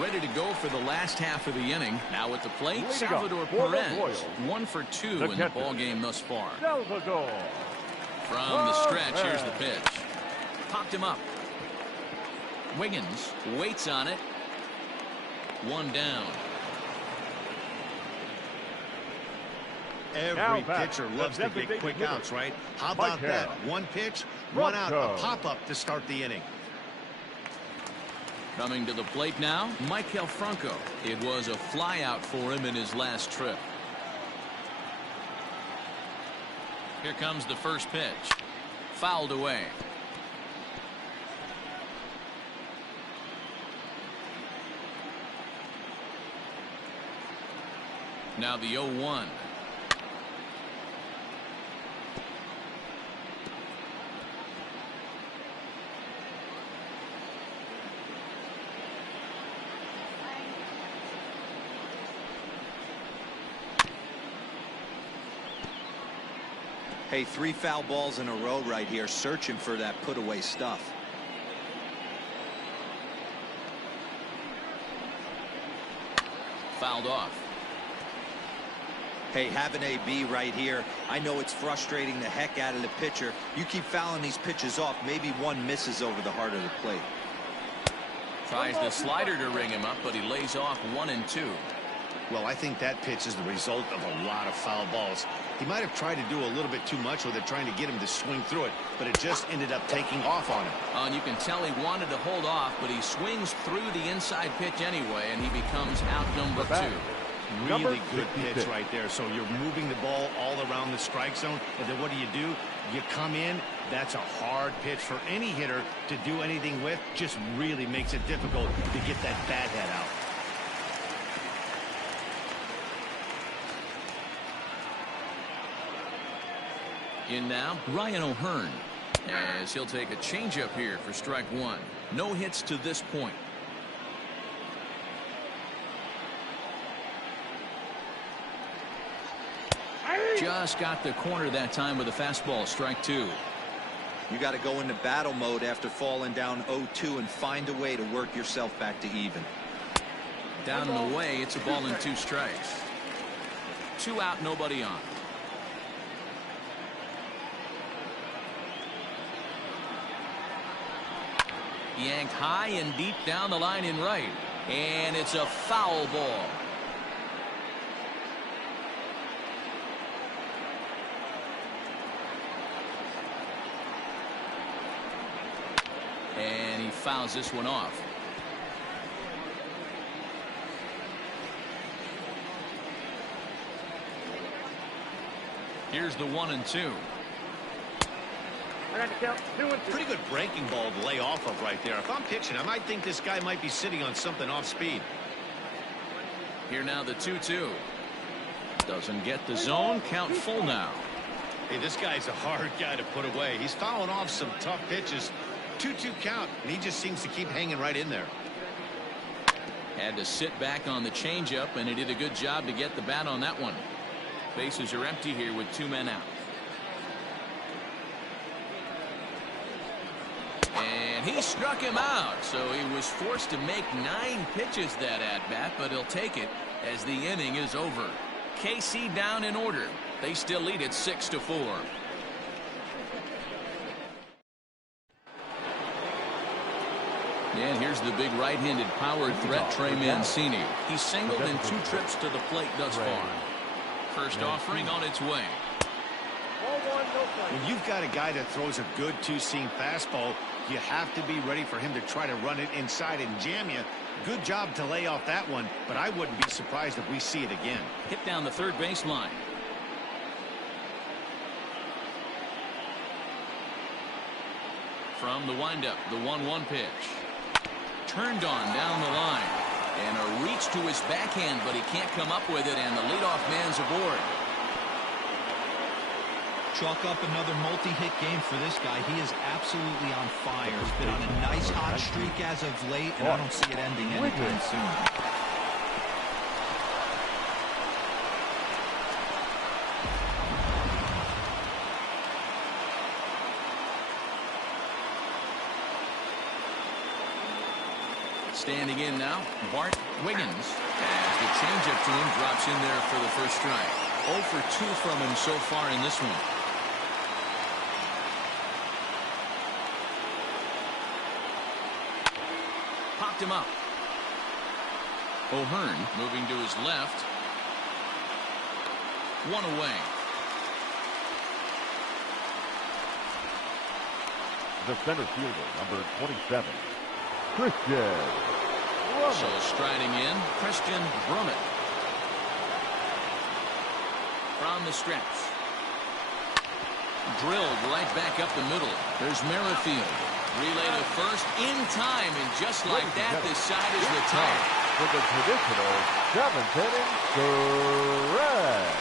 Ready to go for the last half of the inning. Now at the plate, Salvador Perez. 1 for 2 in the ball game thus far. Salvador. From the stretch, here's the pitch. Popped him up. Wiggins waits on it. 1 down. Every pitcher loves to get quick outs, right? How about that? 1 pitch, 1 out, a pop-up to start the inning. Coming to the plate now, Maikel Franco. It was a flyout for him in his last trip. Here comes the first pitch. fouled away. Now the 0-1. Hey, 3 foul balls in a row right here, searching for that put away stuff. Fouled off. Hey, have an AB right here. I know it's frustrating the heck out of the pitcher. You keep fouling these pitches off, maybe one misses over the heart of the plate. Tries the slider to ring him up, but he lays off 1 and 2. Well, I think that pitch is the result of a lot of foul balls. He might have tried to do a little bit too much with it, trying to get him to swing through it, but it just ended up taking off on him. And you can tell he wanted to hold off, but he swings through the inside pitch anyway, and he becomes out number 2. Really good pitch right there. So you're moving the ball all around the strike zone, and then what do? You come in. That's a hard pitch for any hitter to do anything with. Just really makes it difficult to get that bat head out. In now, Ryan O'Hearn, as he'll take a changeup here for strike 1. No hits to this point. Just got the corner that time with a fastball, strike 2. You got to go into battle mode after falling down 0-2 and find a way to work yourself back to even. Down and away, it's a ball and 2 strikes. 2 out, nobody on. Yanked high and deep down the line in right. And it's a foul ball. And he fouls this one off. Here's the 1 and 2. I got to count 2 and 2. Pretty good breaking ball to lay off of right there. If I'm pitching, I might think this guy might be sitting on something off speed. Here now the 2-2. Doesn't get the zone. Count full now. Hey, this guy's a hard guy to put away. He's fouling off some tough pitches. 2-2 count, and he just seems to keep hanging right in there. Had to sit back on the changeup, and he did a good job to get the bat on that one. Bases are empty here with 2 men out. And he struck him out, so he was forced to make 9 pitches that at-bat, but he'll take it as the inning is over. KC down in order. They still lead it 6-4. And here's the big right-handed power threat, Trey Mancini. He's singled in 2 trips to the plate thus far. First offering on its way. When you've got a guy that throws a good 2-seam fastball, you have to be ready for him to try to run it inside and jam you. Good job to lay off that one, but I wouldn't be surprised if we see it again. Hit down the third baseline. From the windup, the 1-1 pitch. Turned on down the line. And a reach to his backhand, but he can't come up with it, and the leadoff man's aboard. Chalk up another multi-hit game for this guy. He is absolutely on fire. He's been on a nice hot streak as of late, and I don't see it ending anytime soon. Standing in now, Bart Wiggins, as the changeup to him drops in there for the first strike. 0 for 2 from him so far in this one. Popped him up. O'Hearn moving to his left. 1 away. The center fielder, number 27, Christian. So striding in, Christian Brummett. From the stretch. Drilled right back up the middle. There's Merrifield. Relay to first in time, and just like that, this side is retired. For the traditional 7th inning stretch.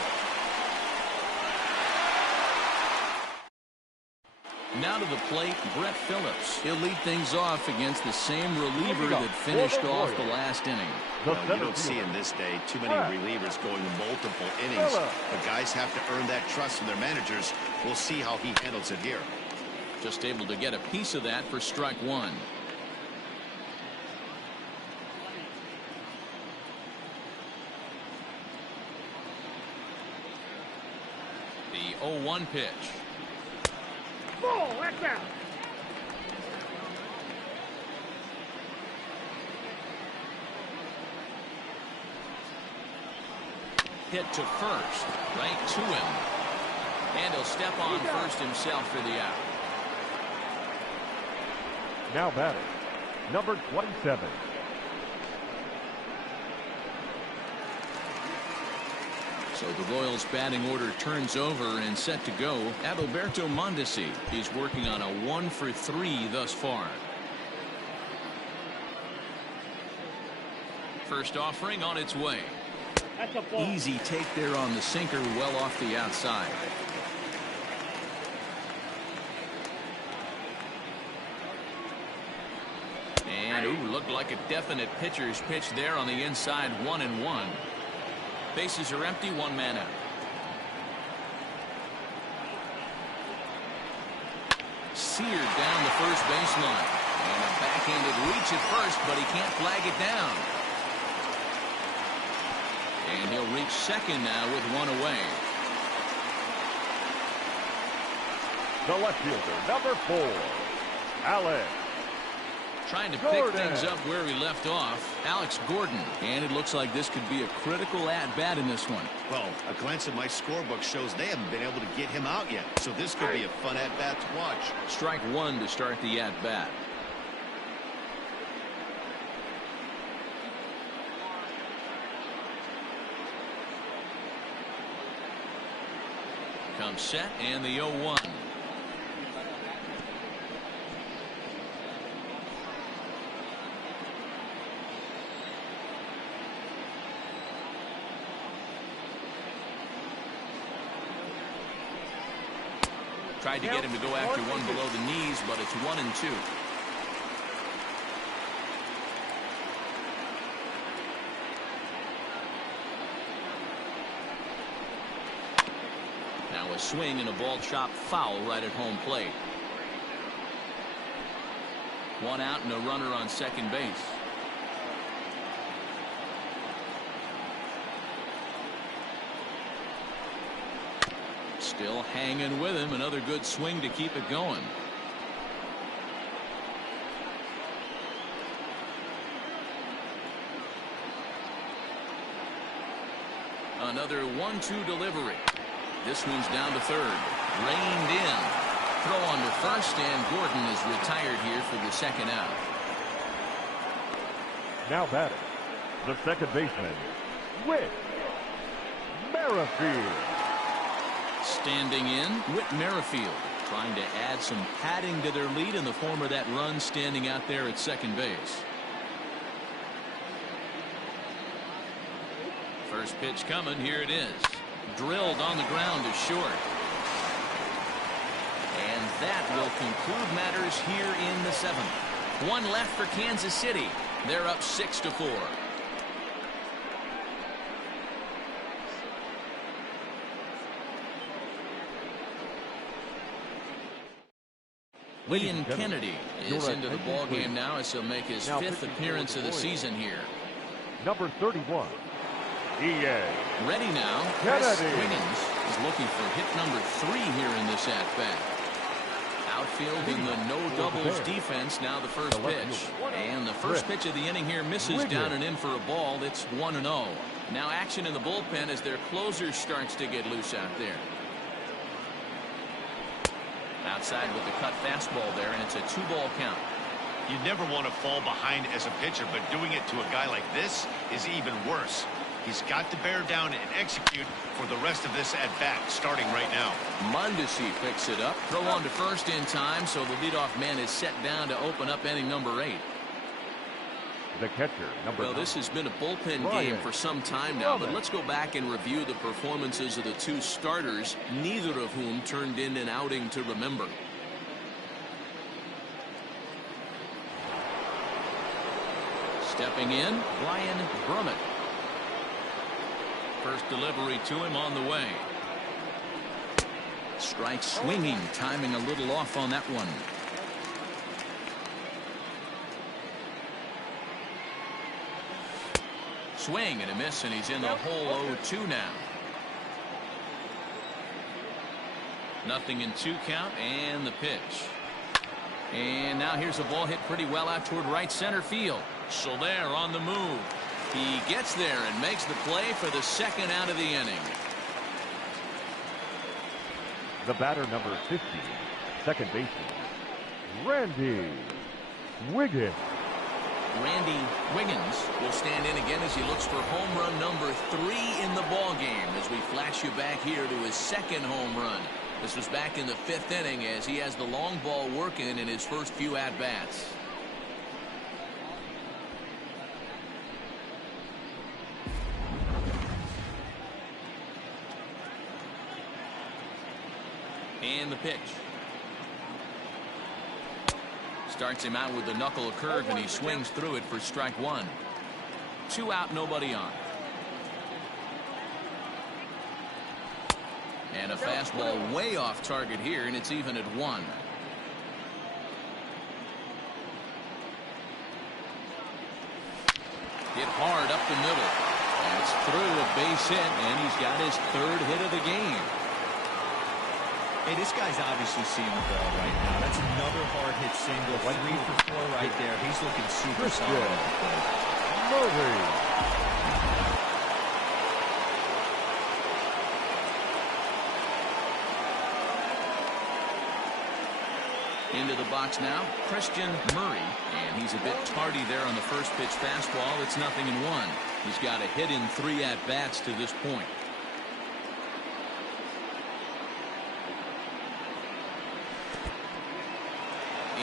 Now to the plate, Brett Phillips. He'll lead things off against the same reliever that finished off the last inning. Well, you don't see in this day too many relievers going multiple innings. But guys have to earn that trust from their managers. We'll see how he handles it here. Just able to get a piece of that for strike one. The 0-1 pitch. Ball, that's out. Hit to first, right to him. And he'll step on first himself for the out. Now batting, number 27. So the Royals batting order turns over and set to go. Adalberto Mondesi. He's working on a 1-for-3 thus far. First offering on its way. That's a ball. Easy take there on the sinker, well off the outside. And looked like a definite pitcher's pitch there on the inside. 1-1. Bases are empty, one man out. Seared down the first baseline. And a backhanded reach at first, but he can't flag it down. And he'll reach second now with one away. The left fielder, number 4, Alex. Trying to pick things up where he left off. Alex Gordon. And it looks like this could be a critical at-bat in this one. Well, a glance at my scorebook shows they haven't been able to get him out yet. So this could be a fun at-bat to watch. Strike one to start the at-bat. Comes set and the 0-1. Tried to get him to go after one below the knees, but it's 1-2. Now a swing and a ball chopped foul right at home plate. One out and a runner on second base. Still hanging with him. Another good swing to keep it going. Another 1-2 delivery. This one's down to third. Reined in. Throw on to first, and Gordon is retired here for the second out. Now batting, the second baseman, Whit Merrifield. Standing in, Whit Merrifield, trying to add some padding to their lead in the form of that run standing out there at second base. First pitch coming. Here it is. Drilled on the ground to short. And that will conclude matters here in the seventh. One left for Kansas City. They're up 6-4. Ian Kennedy is into the ball game now as he'll make his fifth appearance of the season here. Number 31, E.A. Ready now. Chris Wiggins is looking for hit number 3 here in this at-bat. Outfield in the no doubles defense. Now the first pitch. And the first pitch of the inning here misses down and in for a ball. It's 1-0. Now action in the bullpen as their closer starts to get loose out there. Outside with the cut fastball there, and it's a 2-ball count. You never want to fall behind as a pitcher, but doing it to a guy like this is even worse. He's got to bear down and execute for the rest of this at-bat, starting right now. Mondesi picks it up. Throw on to first in time, so the leadoff man is set down to open up inning number 8. The catcher, number 9. This has been a bullpen game for some time now, but let's go back and review the performances of the 2 starters, neither of whom turned in an outing to remember. Stepping in, Brian Brummett. First delivery to him on the way. Strike swinging, timing a little off on that one. Swing and a miss, and he's in the hole 0-2 now. Nothing in 2 count, and the pitch. And now here's a ball hit pretty well out toward right center field. Soler on the move. He gets there and makes the play for the second out of the inning. The batter, number 15, second baseman, Randy Wiggins. Randy Wiggins will stand in again as he looks for home run number 3 in the ball game, as we flash you back here to his second home run. This was back in the 5th inning as he has the long ball working in his first few at-bats. And the pitch. Starts him out with the knuckle curve, and he swings through it for strike 1. 2 out, nobody on. And a fastball way off target here, and it's even at 1. Hit hard up the middle. That's through a base hit, and he's got his 3rd hit of the game. Hey, this guy's obviously seeing the ball right now. That's another hard hit single. 3 for 4 right there. He's looking super solid. Into the box now, Christian Murray, and he's a bit tardy there on the first pitch fastball. It's 0-1. He's got a hit in 3 at-bats to this point.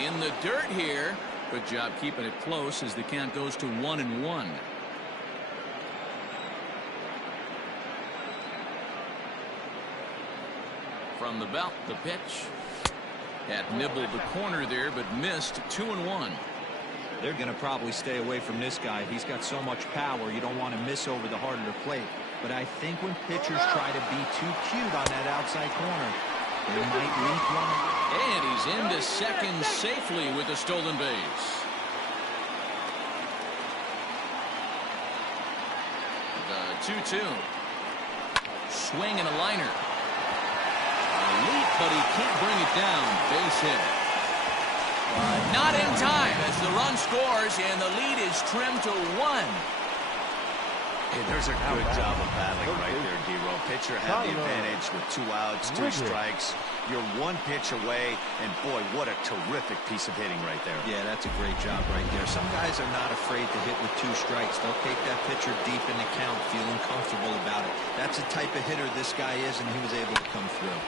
In the dirt here. Good job keeping it close as the count goes to 1-1. From the belt, the pitch. Had nibbled the corner there, but missed. 2-1. They're going to probably stay away from this guy. He's got so much power. You don't want to miss over the heart of the plate. But I think when pitchers try to be too cute on that outside corner, they might leak one. And he's into second safely with a stolen base. The 2-2. Swing and a liner. A leap, but he can't bring it down. Base hit. Not in time as the run scores, and the lead is trimmed to 1. Hey, there's a good job of battling right there, D-Row. Pitcher had the advantage with 2 outs, 2 strikes. You're 1 pitch away, and boy, what a terrific piece of hitting right there. Yeah, that's a great job right there. Some guys are not afraid to hit with 2 strikes. They'll take that pitcher deep in the count, feeling comfortable about it. That's the type of hitter this guy is, and he was able to come through.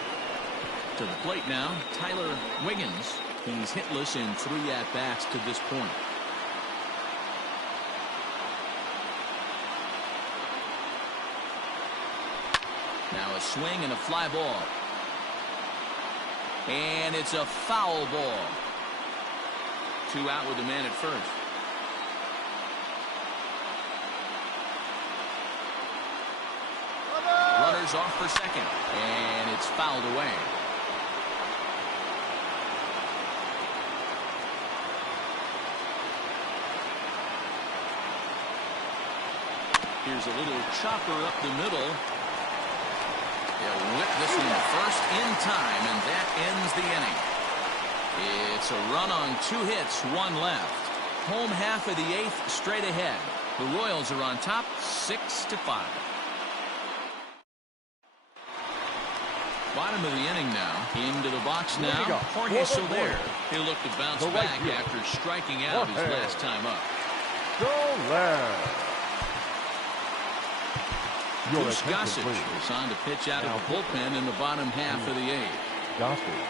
To the plate now, Tyler Wiggins. He's hitless in 3 at-bats to this point. Now a swing and a fly ball. And it's a foul ball. 2 out with the man at first. Runners off for second. And it's fouled away. Here's a little chopper up the middle. He'll whip this one first in time, and that ends the inning. It's a run on 2 hits, 1 left. Home half of the 8th straight ahead. The Royals are on top, 6-5. Bottom of the inning now. Into the box now. Jorge Soler. He'll look to bounce back after striking out his last time up. Soler. Your Goose attention, Gossage please. is on to pitch out of the bullpen in the bottom half of the eighth. Gossage.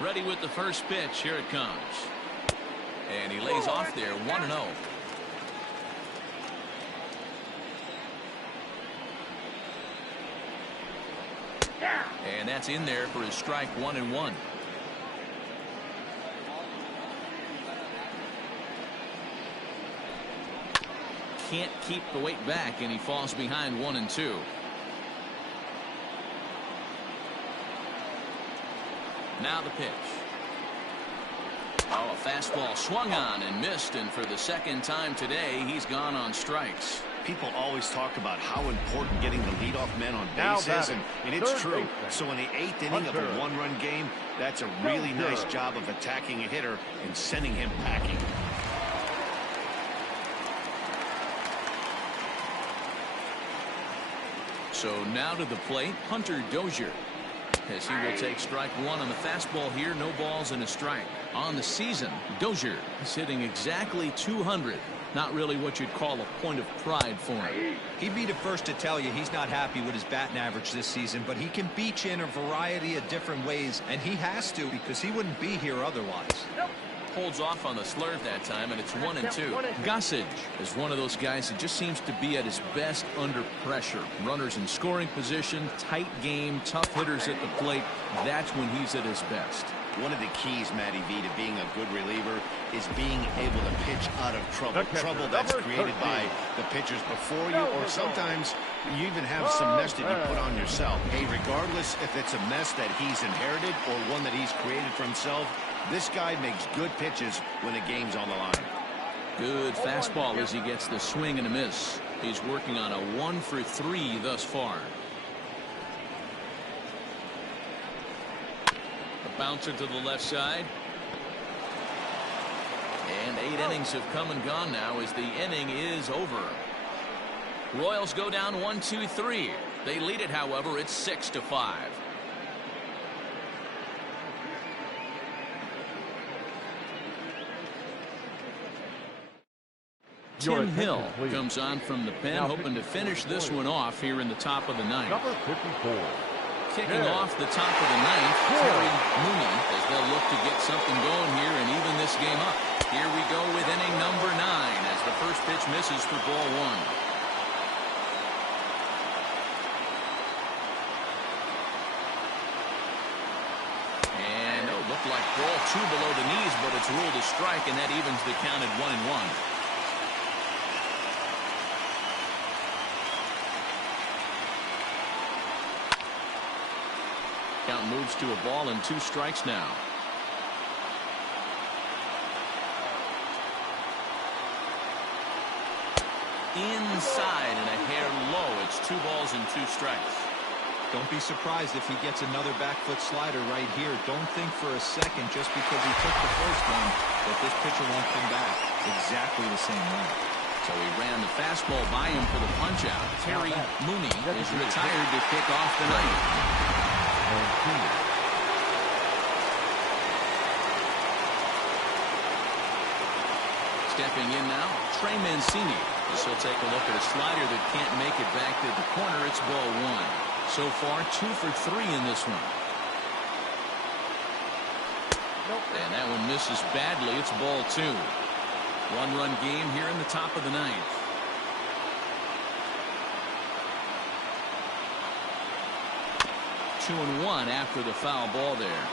Ready with the first pitch. Here it comes. And he lays off there, 1-0. And that's in there for his strike, 1-1. Can't keep the weight back, and he falls behind 1-2. Now the pitch. Oh, a fastball swung on and missed, and for the second time today, he's gone on strikes. People always talk about how important getting the leadoff men on Now base is, batting, and it's third true. baseman, So in the eighth inning of Hunter. a one-run game, that's a really nice job of attacking a hitter and sending him packing. So now to the plate, Hunter Dozier, as he will take strike one on the fastball here. No balls and a strike. On the season, Dozier is hitting exactly 200. Not really what you'd call a point of pride for him. He'd be the first to tell you he's not happy with his batting average this season, but he can beat you in a variety of different ways, and he has to because he wouldn't be here otherwise. Holds off on the slurve that time, and it's 1-2. Gossage is one of those guys that just seems to be at his best under pressure. Runners in scoring position, tight game, tough hitters at the plate. That's when he's at his best. One of the keys, Matty V, to being a good reliever is being able to pitch out of trouble. Trouble that's created by the pitchers before you, or sometimes you even have some mess that you put on yourself. Hey, regardless if it's a mess that he's inherited or one that he's created for himself, this guy makes good pitches when the game's on the line. Good fastball as he gets the swing and a miss. He's working on a 1-for-3 thus far. A bouncer to the left side. And 8 innings have come and gone now as the inning is over. Royals go down 1-2-3. They lead it, however. It's 6-5. Tim Hill comes on from the pen, hoping to finish this one off here in the top of the ninth. Number 54. Kicking off the top of the ninth, Terry Mooney, as they'll look to get something going here and even this game up. Here we go with inning number 9 as the first pitch misses for ball 1. And looked like ball 2 below the knees, but it's ruled a strike, and that evens the count at 1-1. Count moves to a ball and 2 strikes now. Inside and a hair low. It's 2 balls and 2 strikes. Don't be surprised if he gets another back foot slider right here. Don't think for a second just because he took the first one that this pitcher won't come back exactly the same way. So he ran the fastball by him for the punch out. Terry Mooney is retired to kick off the ninth. Stepping in now, Trey Mancini. This will take a look at a slider that can't make it back to the corner. It's ball 1. So far, 2 for 3 in this one. And that one misses badly. It's ball 2. 1-run game here in the top of the ninth. Two and 1 after the foul ball there.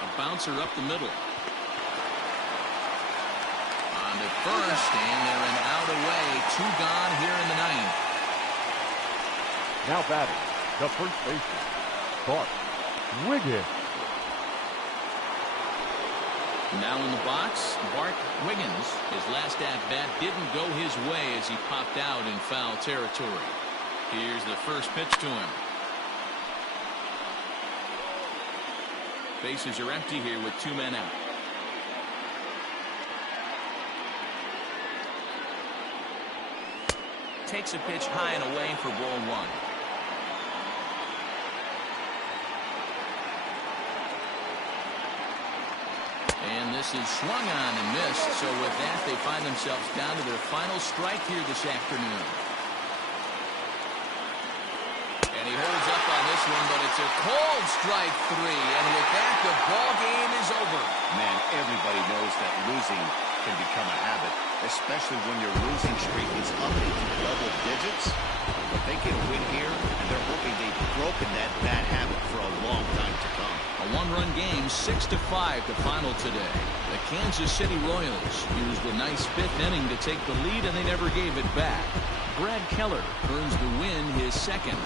A bouncer up the middle. On to first, and they're an out away. 2 gone here in the ninth. Now batting, the first baseman, Bart Wiggins. Now in the box, Bart Wiggins. His last at-bat didn't go his way as he popped out in foul territory. Here's the first pitch to him. Bases are empty here with 2 men out. takes a pitch high and away for ball one. And this is swung on and missed. So with that, they find themselves down to their final strike here this afternoon. And he holds up on this one, but it's a cold strike three. And with that, the ball game is over. Man, everybody knows that losing can become a habit, especially when your losing streak is up into double digits. But they get a win here, and they're hoping they've broken that bad habit for a long time to come. A one-run game, 6-5 the final today. The Kansas City Royals used a nice fifth inning to take the lead, and they never gave it back. Brad Keller earns the win, his second.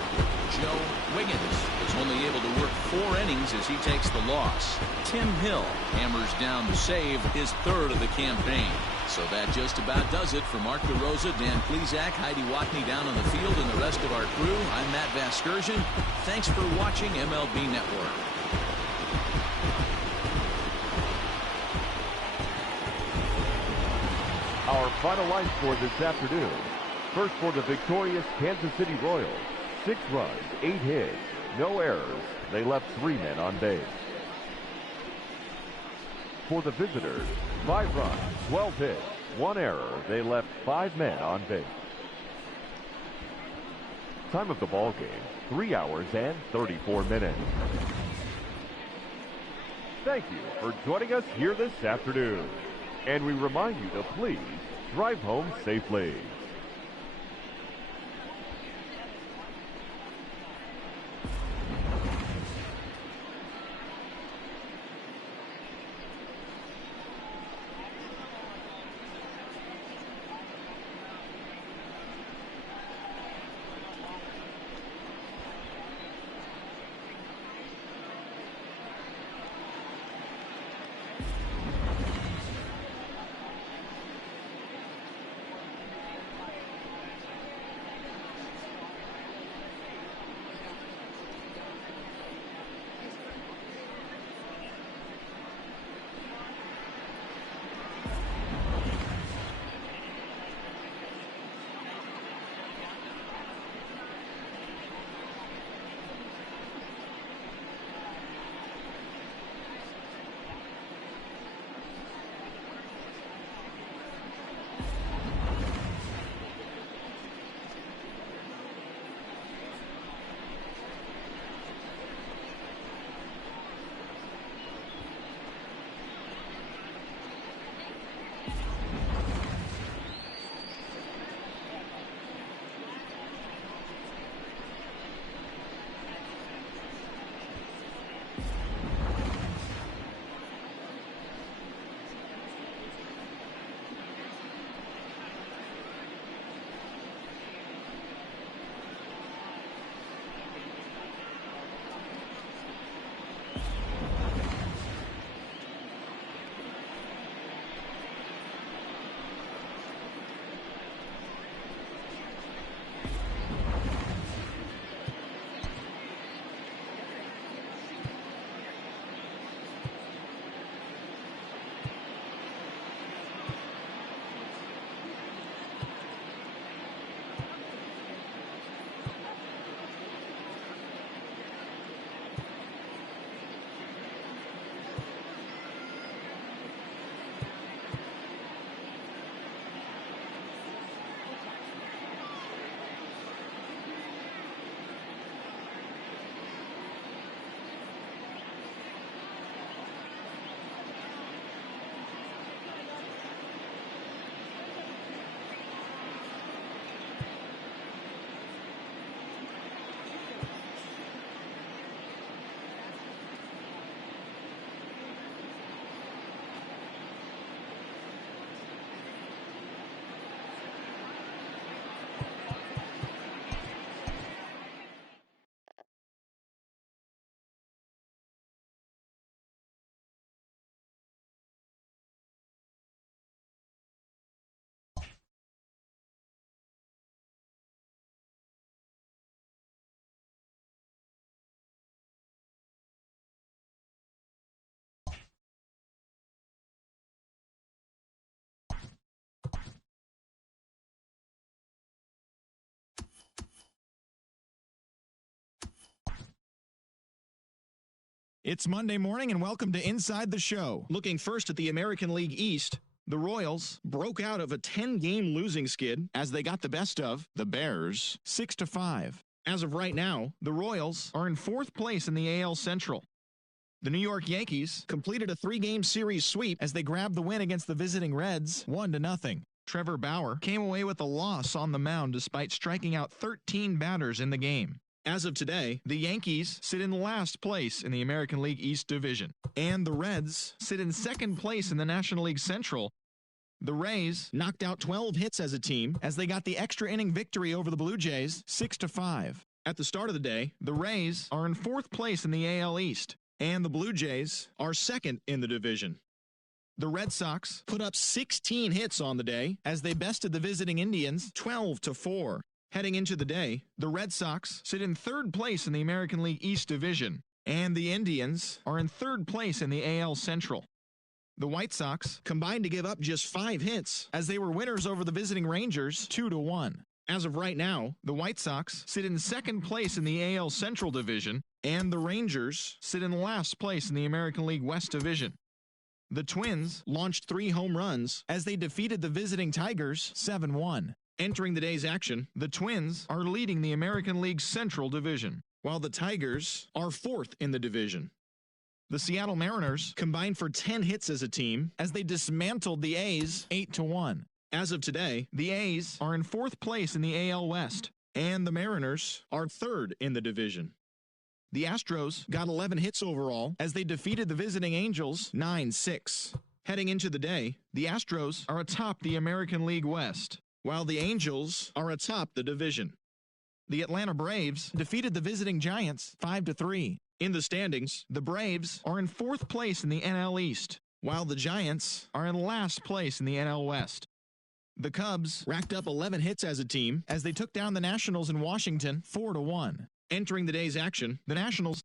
Joe Wiggins was only able to work 4 innings as he takes the loss. Tim Hill hammers down the save, his third of the campaign. So that just about does it for Mark DeRosa, Dan Plesac, Heidi Watney down on the field, and the rest of our crew. I'm Matt Vasgersian. Thanks for watching MLB Network. Our final line score this afternoon. First for the victorious Kansas City Royals. 6 runs, 8 hits, no errors. They left 3 men on base. For the visitors, 5 runs, 12 hits, 1 error. They left 5 men on base. Time of the ball game, 3 hours and 34 minutes. Thank you for joining us here this afternoon. And we remind you to please drive home safely. It's Monday morning and welcome to Inside the Show. Looking first at the American League East, the Royals broke out of a 10-game losing skid as they got the best of the Bears 6-5. As of right now, the Royals are in fourth place in the AL Central. The New York Yankees completed a 3-game series sweep as they grabbed the win against the visiting Reds 1-0. Trevor Bauer came away with a loss on the mound despite striking out 13 batters in the game. As of today, the Yankees sit in last place in the American League East Division, and the Reds sit in second place in the National League Central. The Rays knocked out 12 hits as a team as they got the extra inning victory over the Blue Jays 6-5. At the start of the day, the Rays are in fourth place in the AL East, and the Blue Jays are second in the division. The Red Sox put up 16 hits on the day as they bested the visiting Indians 12-4. Heading into the day, the Red Sox sit in third place in the American League East Division, and the Indians are in third place in the AL Central. The White Sox combined to give up just 5 hits as they were winners over the visiting Rangers 2-1. As of right now, the White Sox sit in second place in the AL Central Division, and the Rangers sit in last place in the American League West Division. The Twins launched 3 home runs as they defeated the visiting Tigers 7-1. Entering the day's action, the Twins are leading the American League Central Division, while the Tigers are fourth in the division. The Seattle Mariners combined for 10 hits as a team as they dismantled the A's 8-1. As of today, the A's are in fourth place in the AL West, and the Mariners are third in the division. The Astros got 11 hits overall as they defeated the visiting Angels 9-6. Heading into the day, the Astros are atop the American League West, while the Angels are atop the division. The Atlanta Braves defeated the visiting Giants 5-3. In the standings, the Braves are in fourth place in the NL East, while the Giants are in last place in the NL West. The Cubs racked up 11 hits as a team as they took down the Nationals in Washington 4-1. Entering the day's action, the Nationals